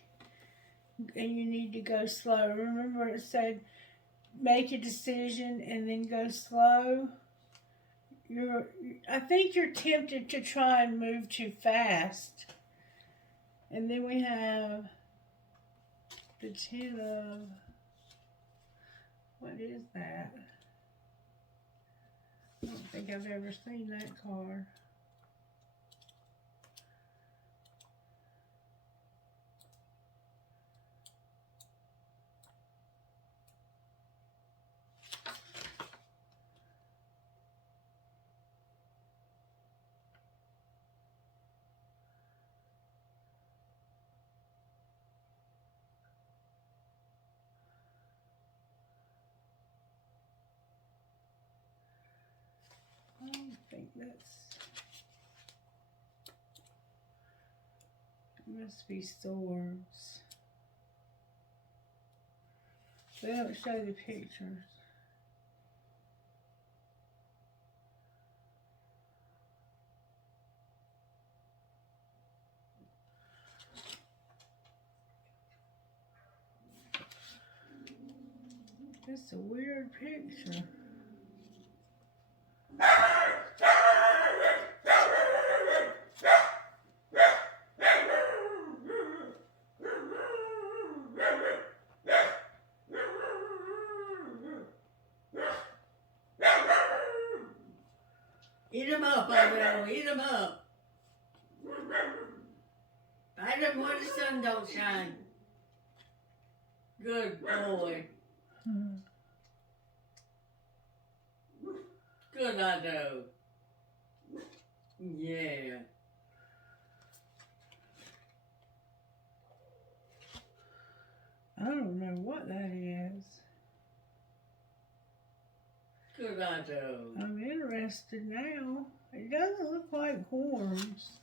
And you need to go slow. Remember it said make a decision and then go slow? I think you're tempted to try and move too fast. And then we have the 10 of, what is that? I don't think I've ever seen that card. I don't think it must be swords. They don't show the pictures. It's a weird picture. Eat them up, I will. Eat them up. Bite them where the sun don't shine. Good boy. Good, I know. Yeah. I don't know what that is. Good, I know. I'm interested now. It doesn't look like horns.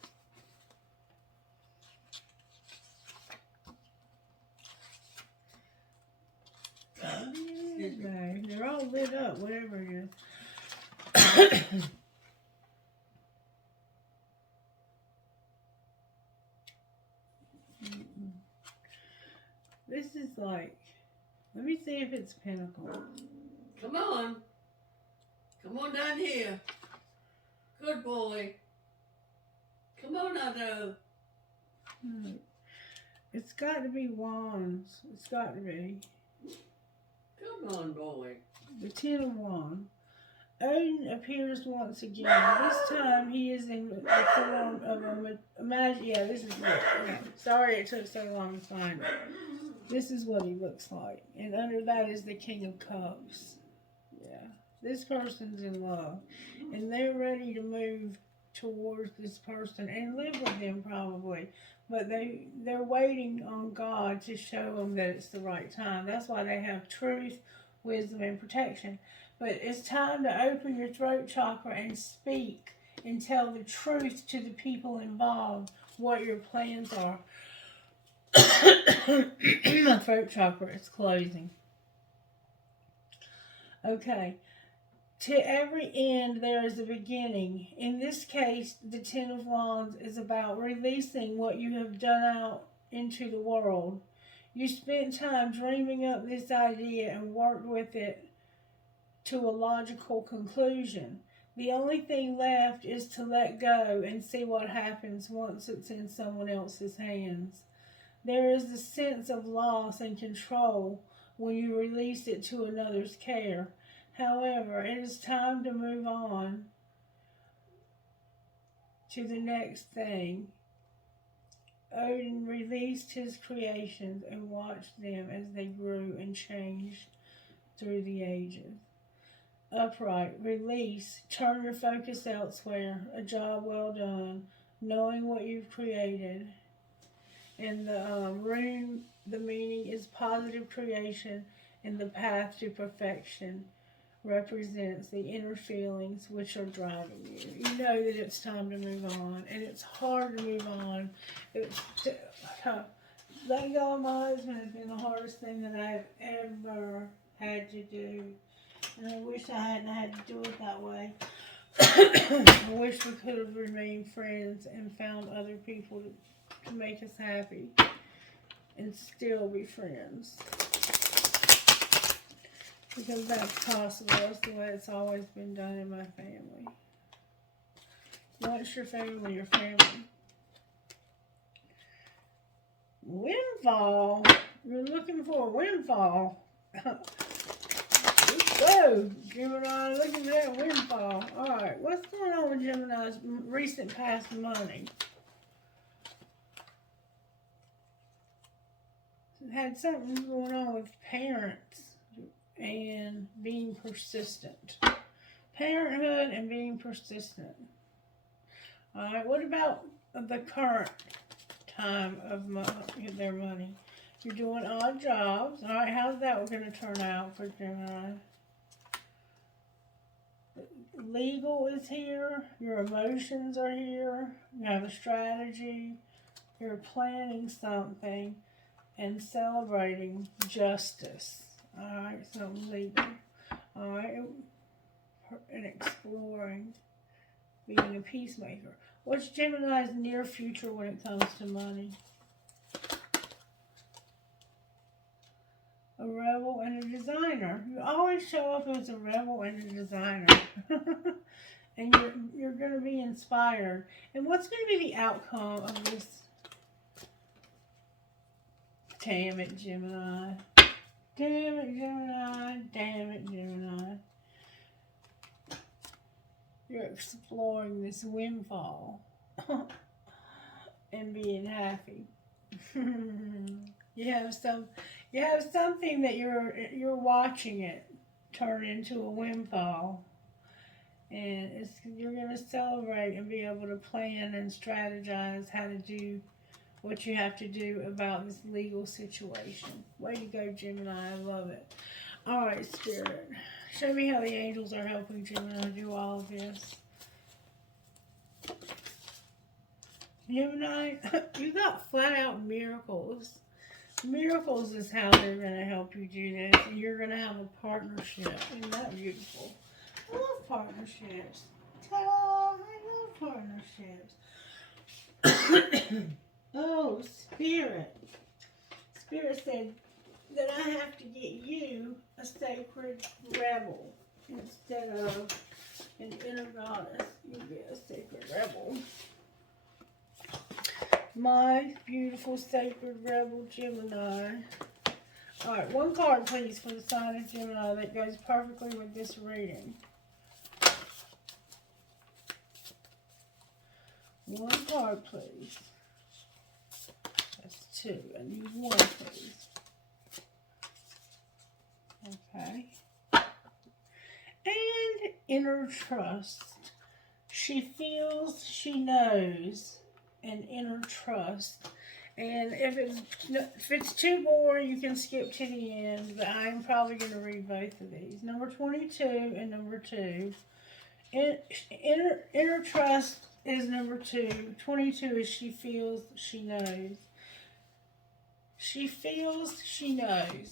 They're all lit up, whatever it is. This is like, let me see if it's pentacle. Come on. Come on down here. Good boy. Come on, Otto. It's got to be wands. It's got to be. Come on, boy. The 10 of wands. Odin appears once again. This time he is in the form of yeah, this is it. Okay. Sorry it took so long to find it. This is what he looks like. And under that is the King of Cups. Yeah. This person's in love. And they're ready to move towards this person and live with him probably. But they're waiting on God to show them that it's the right time. That's why they have truth, wisdom, and protection. But it's time to open your throat chakra and speak and tell the truth to the people involved what your plans are. My throat chakra is closing. Okay. To every end, there is a beginning. In this case, the 10 of Wands is about releasing what you have done out into the world. You spent time dreaming up this idea and worked with it to a logical conclusion. The only thing left is to let go and see what happens once it's in someone else's hands. There is a sense of loss and control when you release it to another's care. However, it is time to move on to the next thing. Odin released his creations and watched them as they grew and changed through the ages. Upright, release, turn your focus elsewhere, a job well done, knowing what you've created. And the rune, the meaning is positive creation and the path to perfection represents the inner feelings which are driving you. You know that it's time to move on, and it's hard to move on. Letting go of my husband has been the hardest thing that I've ever had to do. And I wish I hadn't had to do it that way. I wish we could have remained friends and found other people to make us happy and still be friends. Because that's possible. That's the way it's always been done in my family. What's your family? Your family. Windfall. You're looking for a windfall. Whoa, Gemini, looking for that windfall. Alright, what's going on with Gemini's recent past money? Had something going on with parents and being persistent. Parenthood and being persistent. Alright, what about the current time of their money? You're doing odd jobs. Alright, how's that going to turn out for Gemini? Legal is here. Your emotions are here. You have a strategy. You're planning something and celebrating justice. Alright, something legal. Alright, and exploring being a peacemaker. What's Gemini's near future when it comes to money? A rebel and a designer. You always show up as a rebel and a designer. And you're going to be inspired. And what's going to be the outcome of this? Damn it, Gemini. Damn it, Gemini. Damn it, Gemini. You're exploring this windfall and being happy. You have something that you're watching it turn into a windfall, and you're gonna celebrate and be able to plan and strategize how to do what you have to do about this legal situation. Way to go, Gemini! I love it. All right, Spirit, show me how the angels are helping Gemini do all of this. Gemini, you got flat out miracles. Miracles is how they're going to help you do this. And you're going to have a partnership. Isn't that beautiful? I love partnerships. Ta-da! I love partnerships. Oh, Spirit. Spirit said that I have to get you a sacred rebel instead of an inner goddess. You be a sacred rebel. My beautiful sacred rebel Gemini. Alright, one card please for the sign of Gemini that goes perfectly with this reading. One card please. That's two. I need one please. Okay. And inner trust. She feels, she knows. And inner trust. And if it's too boring, you can skip to the end, but I'm probably going to read both of these. Number 22 and number 2. Inner trust is number 2. 22 is she feels, she knows. She feels, she knows.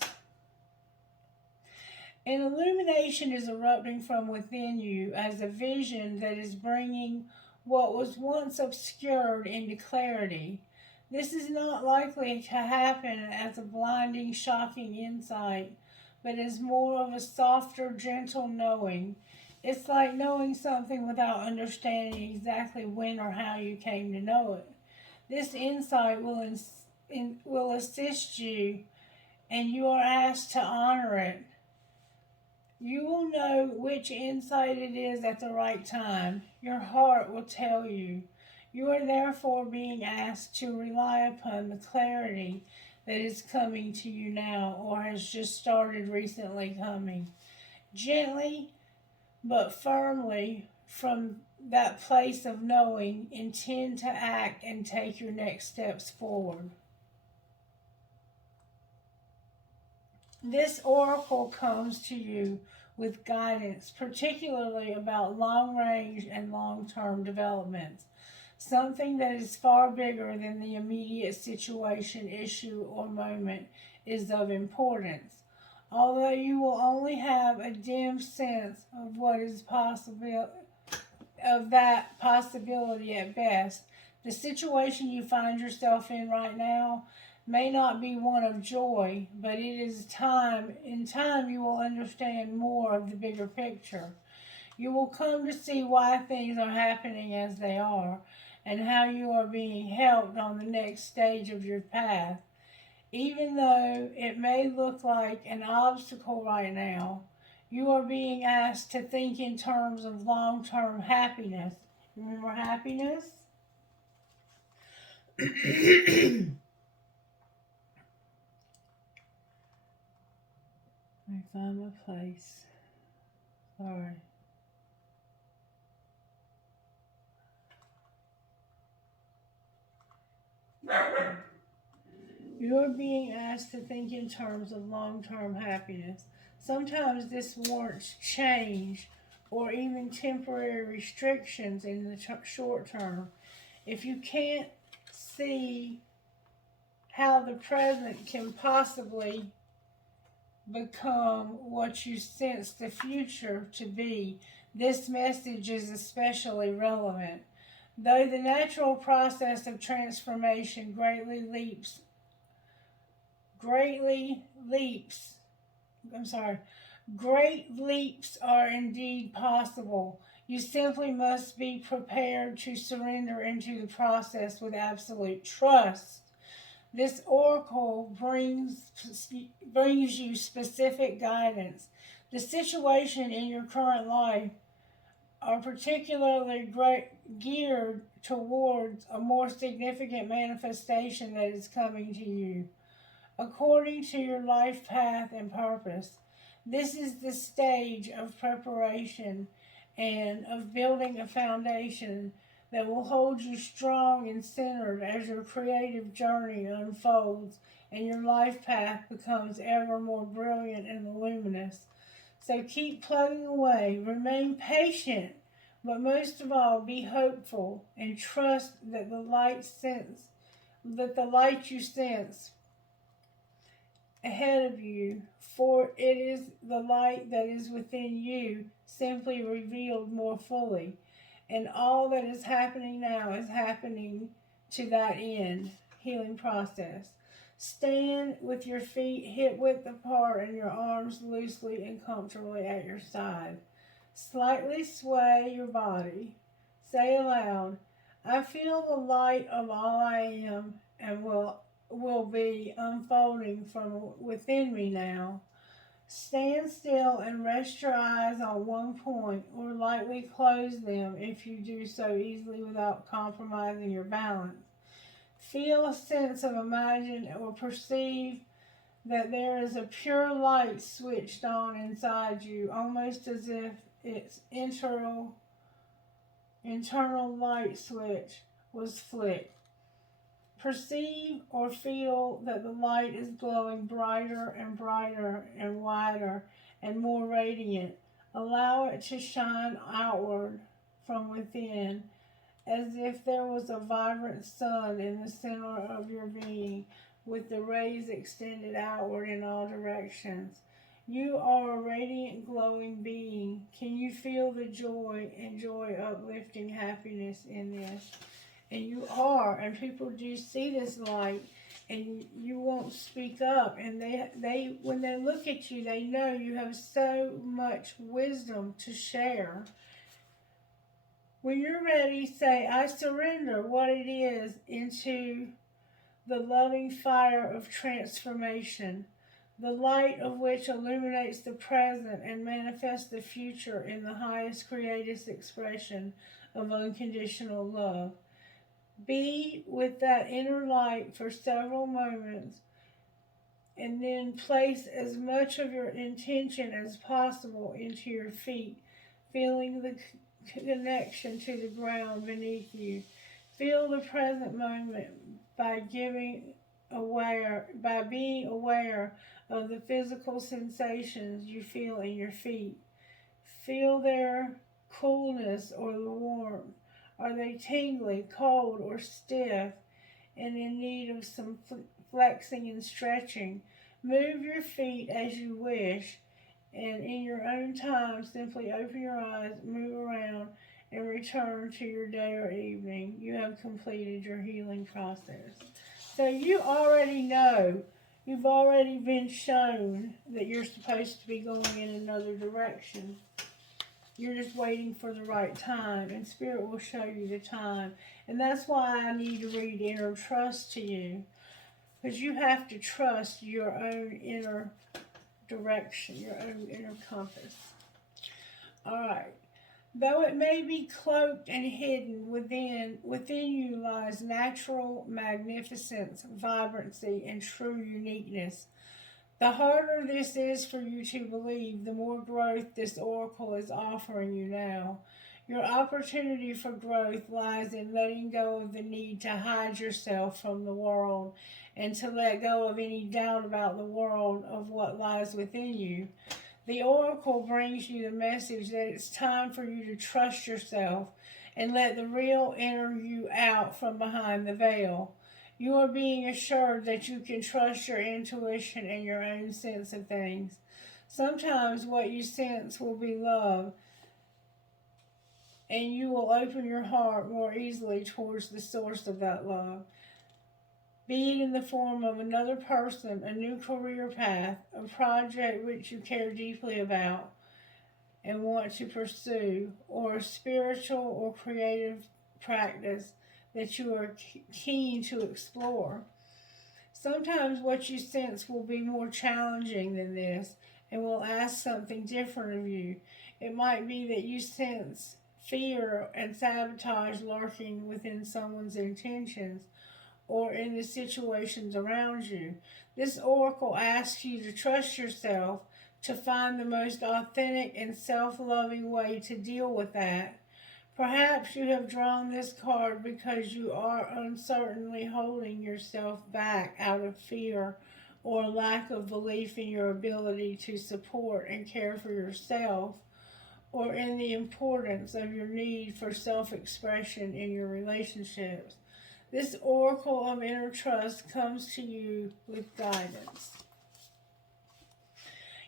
An illumination is erupting from within you as a vision that is bringing what was once obscured into clarity. This is not likely to happen as a blinding, shocking insight, but as more of a softer, gentle knowing. It's like knowing something without understanding exactly when or how you came to know it. This insight will assist you, and you are asked to honor it. You will know which insight it is at the right time. Your heart will tell you. You are therefore being asked to rely upon the clarity that is coming to you now or has just started recently coming. Gently but firmly from that place of knowing, intend to act and take your next steps forward. This oracle comes to you with guidance, particularly about long-range and long-term developments, something that is far bigger than the immediate situation, issue, or moment is of importance. Although you will only have a dim sense of what is possible, of that possibility at best, the situation you find yourself in right now may not be one of joy, but it is time. In time, you will understand more of the bigger picture. You will come to see why things are happening as they are and how you are being helped on the next stage of your path. Even though it may look like an obstacle right now, you are being asked to think in terms of long-term happiness. Remember happiness? Let me find my place. Sorry. You are being asked to think in terms of long-term happiness. Sometimes this warrants change or even temporary restrictions in the short term. If you can't see how the present can possibly become what you sense the future to be, this message is especially relevant. Though the natural process of transformation great leaps are indeed possible. You simply must be prepared to surrender into the process with absolute trust. This oracle brings you specific guidance. The situation in your current life are particularly geared towards a more significant manifestation that is coming to you. According to your life path and purpose, this is the stage of preparation and of building a foundation that will hold you strong and centered as your creative journey unfolds and your life path becomes ever more brilliant and luminous. So keep plugging away, remain patient, but most of all, be hopeful and trust that the light you sense ahead of you, for it is the light that is within you, simply revealed more fully. And all that is happening now is happening to that end, healing process. Stand with your feet hip width apart and your arms loosely and comfortably at your side. Slightly sway your body. Say aloud, I feel the light of all I am and will be unfolding from within me now. Stand still and rest your eyes on one point or lightly close them if you do so easily without compromising your balance. Feel a sense of imagine or perceive that there is a pure light switched on inside you, almost as if its internal light switch was flicked. Perceive or feel that the light is glowing brighter and brighter and wider and more radiant. Allow it to shine outward from within, as if there was a vibrant sun in the center of your being, with the rays extended outward in all directions. You are a radiant, glowing being. Can you feel the joy uplifting happiness in this? And you are, and people do see this light, and you won't speak up. And they when they look at you, they know you have so much wisdom to share. When you're ready, say, I surrender what it is into the loving fire of transformation, the light of which illuminates the present and manifests the future in the highest creative expression of unconditional love. Be with that inner light for several moments and then place as much of your intention as possible into your feet, feeling the connection to the ground beneath you. Feel the present moment by being aware of the physical sensations you feel in your feet. Feel their coolness or the warmth. Are they tingly, cold, or stiff, and in need of some flexing and stretching? Move your feet as you wish, and in your own time, simply open your eyes, move around, and return to your day or evening. You have completed your healing process. So you already know, you've already been shown that you're supposed to be going in another direction. You're just waiting for the right time, and Spirit will show you the time. And that's why I need to read Inner Trust to you, because you have to trust your own inner direction, your own inner compass. All right. Though it may be cloaked and hidden within you lies natural magnificence, vibrancy, and true uniqueness. The harder this is for you to believe, the more growth this oracle is offering you now. Your opportunity for growth lies in letting go of the need to hide yourself from the world and to let go of any doubt about the world of what lies within you. The oracle brings you the message that it's time for you to trust yourself and let the real inner you out from behind the veil. You are being assured that you can trust your intuition and your own sense of things. Sometimes what you sense will be love, and you will open your heart more easily towards the source of that love. Be it in the form of another person, a new career path, a project which you care deeply about and want to pursue, or a spiritual or creative practice that you are keen to explore. Sometimes what you sense will be more challenging than this and will ask something different of you. It might be that you sense fear and sabotage lurking within someone's intentions or in the situations around you. This oracle asks you to trust yourself, to find the most authentic and self-loving way to deal with that. Perhaps you have drawn this card because you are uncertainly holding yourself back out of fear or lack of belief in your ability to support and care for yourself, or in the importance of your need for self-expression in your relationships. This oracle of inner trust comes to you with guidance.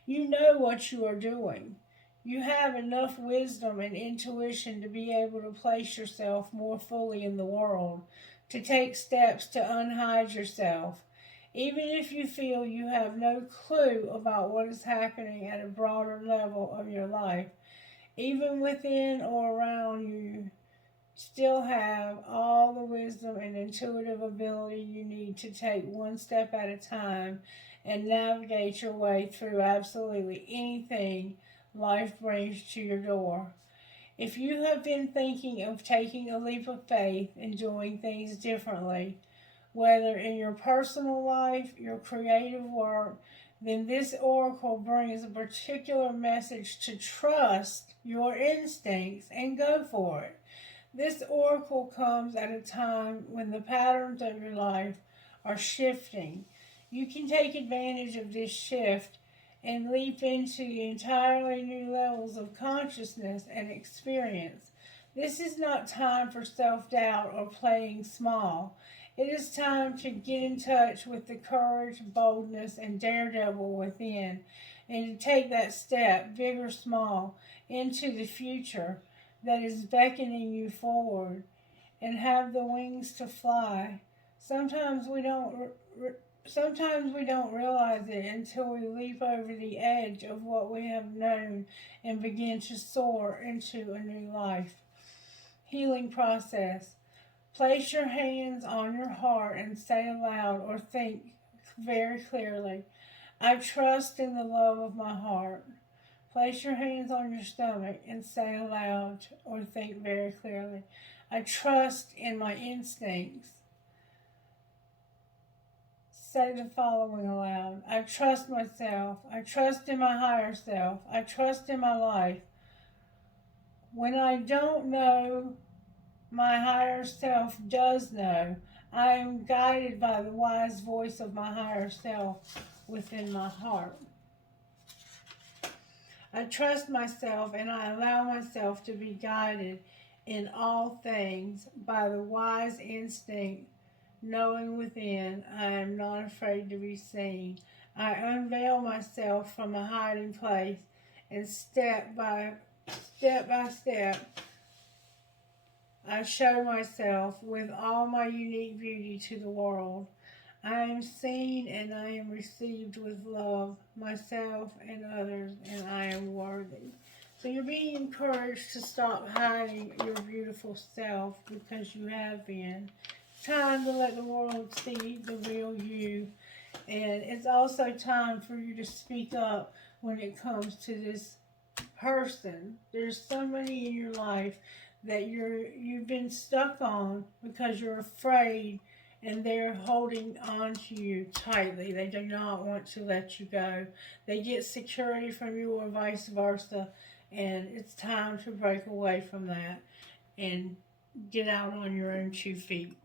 You know what you are doing. You have enough wisdom and intuition to be able to place yourself more fully in the world, to take steps to unhide yourself, even if you feel you have no clue about what is happening at a broader level of your life. Even within or around you, still have all the wisdom and intuitive ability you need to take one step at a time and navigate your way through absolutely anything life brings to your door. If you have been thinking of taking a leap of faith and doing things differently, whether in your personal life, your creative work, then this oracle brings a particular message to trust your instincts and go for it. This oracle comes at a time when the patterns of your life are shifting. You can take advantage of this shift and leap into entirely new levels of consciousness and experience. This is not time for self-doubt or playing small. It is time to get in touch with the courage, boldness, and daredevil within, and to take that step, big or small, into the future that is beckoning you forward, and have the wings to fly. Sometimes we don't realize it until we leap over the edge of what we have known and begin to soar into a new life. Healing process. Place your hands on your heart and say aloud or think very clearly, I trust in the love of my heart. Place your hands on your stomach and say aloud or think very clearly, I trust in my instincts. Say the following aloud. I trust myself. I trust in my higher self. I trust in my life. When I don't know, my higher self does know. I am guided by the wise voice of my higher self within my heart. I trust myself and I allow myself to be guided in all things by the wise instinct, knowing within I am not afraid to be seen. I unveil myself from a hiding place and step by step, I show myself with all my unique beauty to the world. I am seen and I am received with love, myself and others, and I am worthy. So you're being encouraged to stop hiding your beautiful self because you have been. It's time to let the world see the real you. And it's also time for you to speak up when it comes to this person. There's somebody in your life that you've been stuck on because you're afraid and they're holding on to you tightly. They do not want to let you go. They get security from you or vice versa. And it's time to break away from that and get out on your own 2 feet.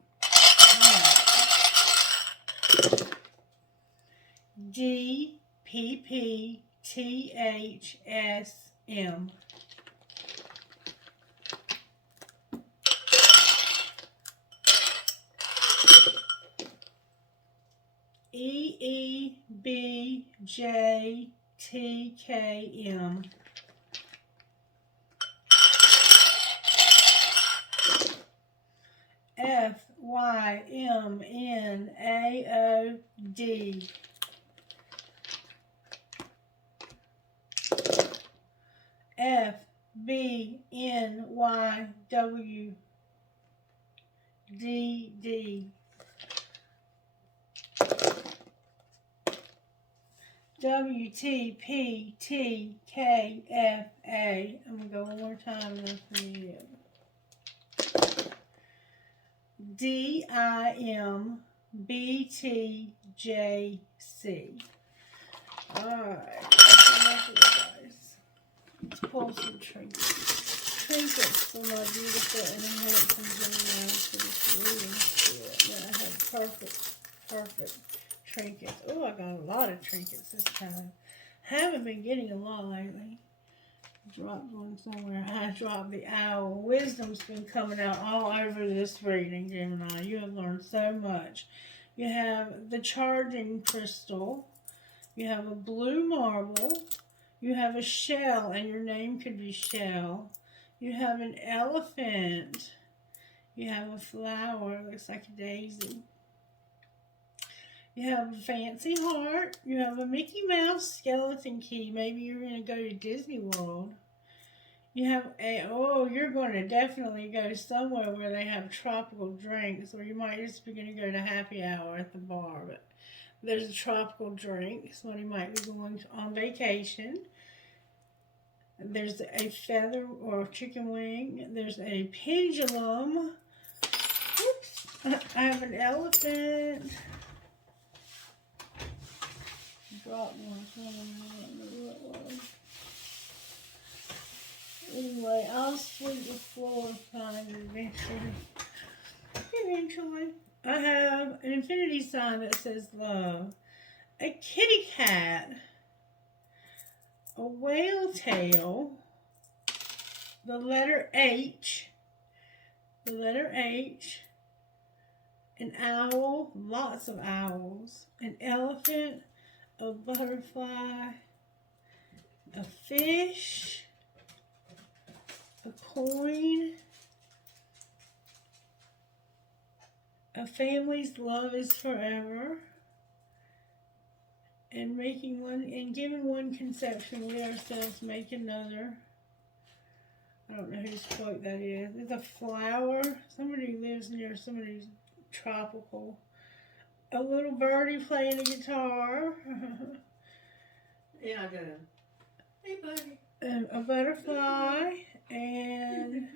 DPPTHSM. EEBJTKM. FYMNAOD. FBNYWDD. WTPTKFA. I'm going to go one more time and then forget it. DIMBTJC. Alright, guys. Let's pull some trinkets for my beautiful and handsome Gemini for this reading spirit. Now I have perfect trinkets. Oh, I got a lot of trinkets this time. Haven't been getting a lot lately. Dropped one somewhere. I dropped the owl. Wisdom's been coming out all over this reading, Gemini. You have learned so much. You have the charging crystal. You have a blue marble. You have a shell, and your name could be Shell. You have an elephant. You have a flower. Looks like a daisy. You have a fancy heart. You have a Mickey Mouse skeleton key. Maybe you're going to go to Disney World. You have you're going to definitely go somewhere where they have tropical drinks, or you might just be going to go to happy hour at the bar. But there's a tropical drink. Somebody might be going on vacation. There's a feather or chicken wing. There's a pendulum. Oops. I have an elephant. Dropped one. I don't know what it was. Anyway, I'll sweep the floor fine eventually. I have an infinity sign that says love. A kitty cat. A whale tail. The letter H. An owl. Lots of owls. An elephant. A butterfly. A fish. A coin. A family's love is forever. And giving one conception, we ourselves make another. I don't know whose quote that is. It's a flower. Somebody who lives near somebody's tropical. A little birdie playing a guitar. Yeah, I do. Hey, buddy. And a butterfly. And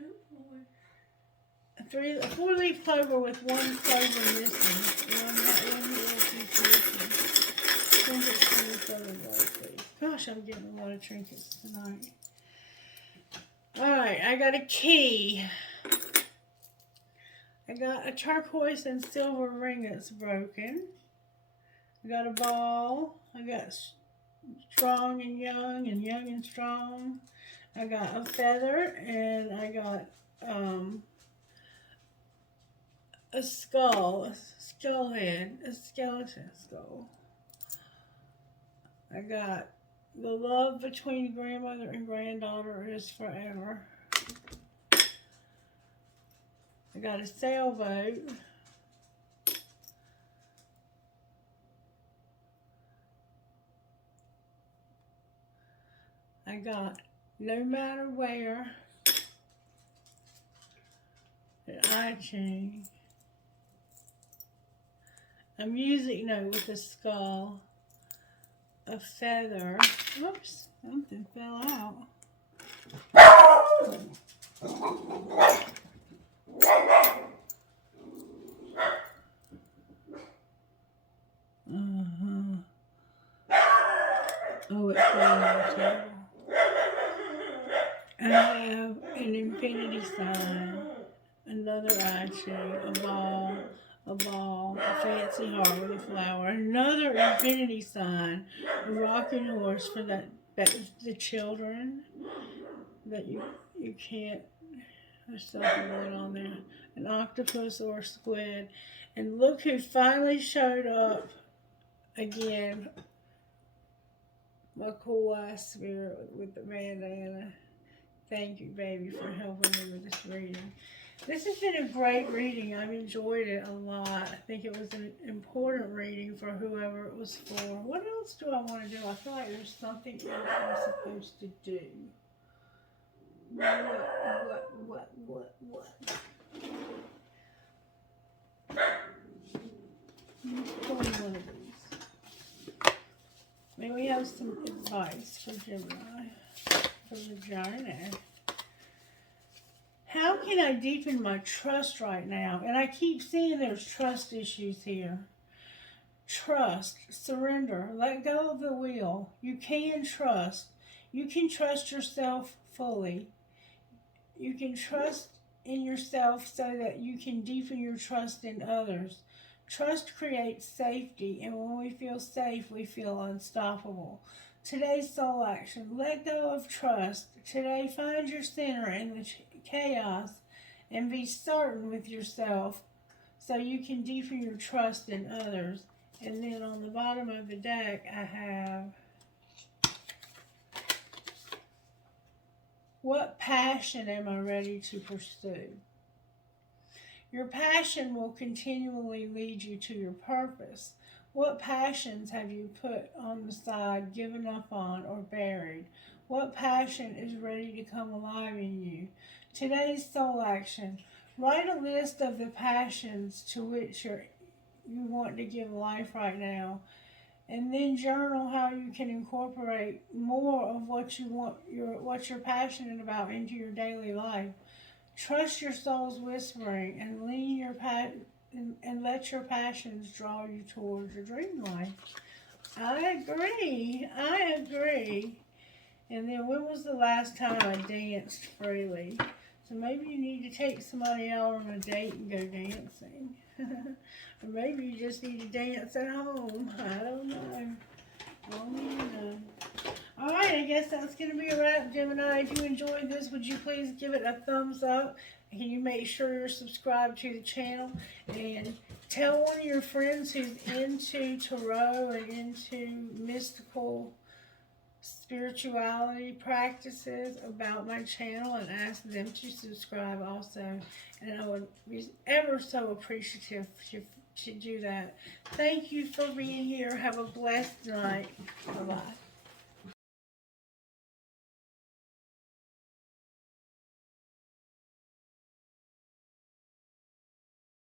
a 4-leaf clover with one clover missing. One little piece missing. Gosh, I'm getting a lot of trinkets tonight. Alright, I got a key. I got a turquoise and silver ring that's broken. I got a ball. I got strong and young and strong. I got a feather, and I got a skull, a skull head, a skeleton skull. I got the love between grandmother and granddaughter is forever. I got a sailboat. I got no matter where, an eye chain, a music note with a skull, a feather. Oops, something fell out. Oh, it fell on the table. I have an infinity sign, another eye chain, a fancy heart with a flower, another infinity sign, a rocking horse for that the children that you can't. There's something going on there. An octopus or a squid, and look who finally showed up again. My cool ass spirit with the bandana. Thank you, baby, for helping me with this reading. This has been a great reading. I've enjoyed it a lot. I think it was an important reading for whoever it was for. What else do I want to do? I feel like there's something else I'm supposed to do. What? Pull one of these. Maybe we have some advice for Gemini. For vagina. How can I deepen my trust right now? And I keep seeing there's trust issues here. Trust, surrender, let go of the wheel. You can trust. You can trust yourself fully. You can trust in yourself so that you can deepen your trust in others. Trust creates safety, and when we feel safe, we feel unstoppable. Today's soul action, let go of trust. Today, find your center in the chaos and be certain with yourself so you can deepen your trust in others. And then on the bottom of the deck, I have, what passion am I ready to pursue? Your passion will continually lead you to your purpose. What passions have you put on the side, given up on, or buried? What passion is ready to come alive in you? Today's soul action. Write a list of the passions to which you want to give life right now. And then journal how you can incorporate more of what you're passionate about into your daily life. Trust your soul's whispering and and let your passions draw you towards your dream life. I agree. And then when was the last time I danced freely? So maybe you need to take somebody out on a date and go dancing. Or maybe you just need to dance at home. I don't know. Only you know. Alright, I guess that's going to be a wrap, Gemini. If you enjoyed this, would you please give it a thumbs up? And can you make sure you're subscribed to the channel? And tell one of your friends who's into tarot and into mystical spirituality practices about my channel and ask them to subscribe also. And I would be ever so appreciative to do that. Thank you for being here. Have a blessed night. Bye-bye.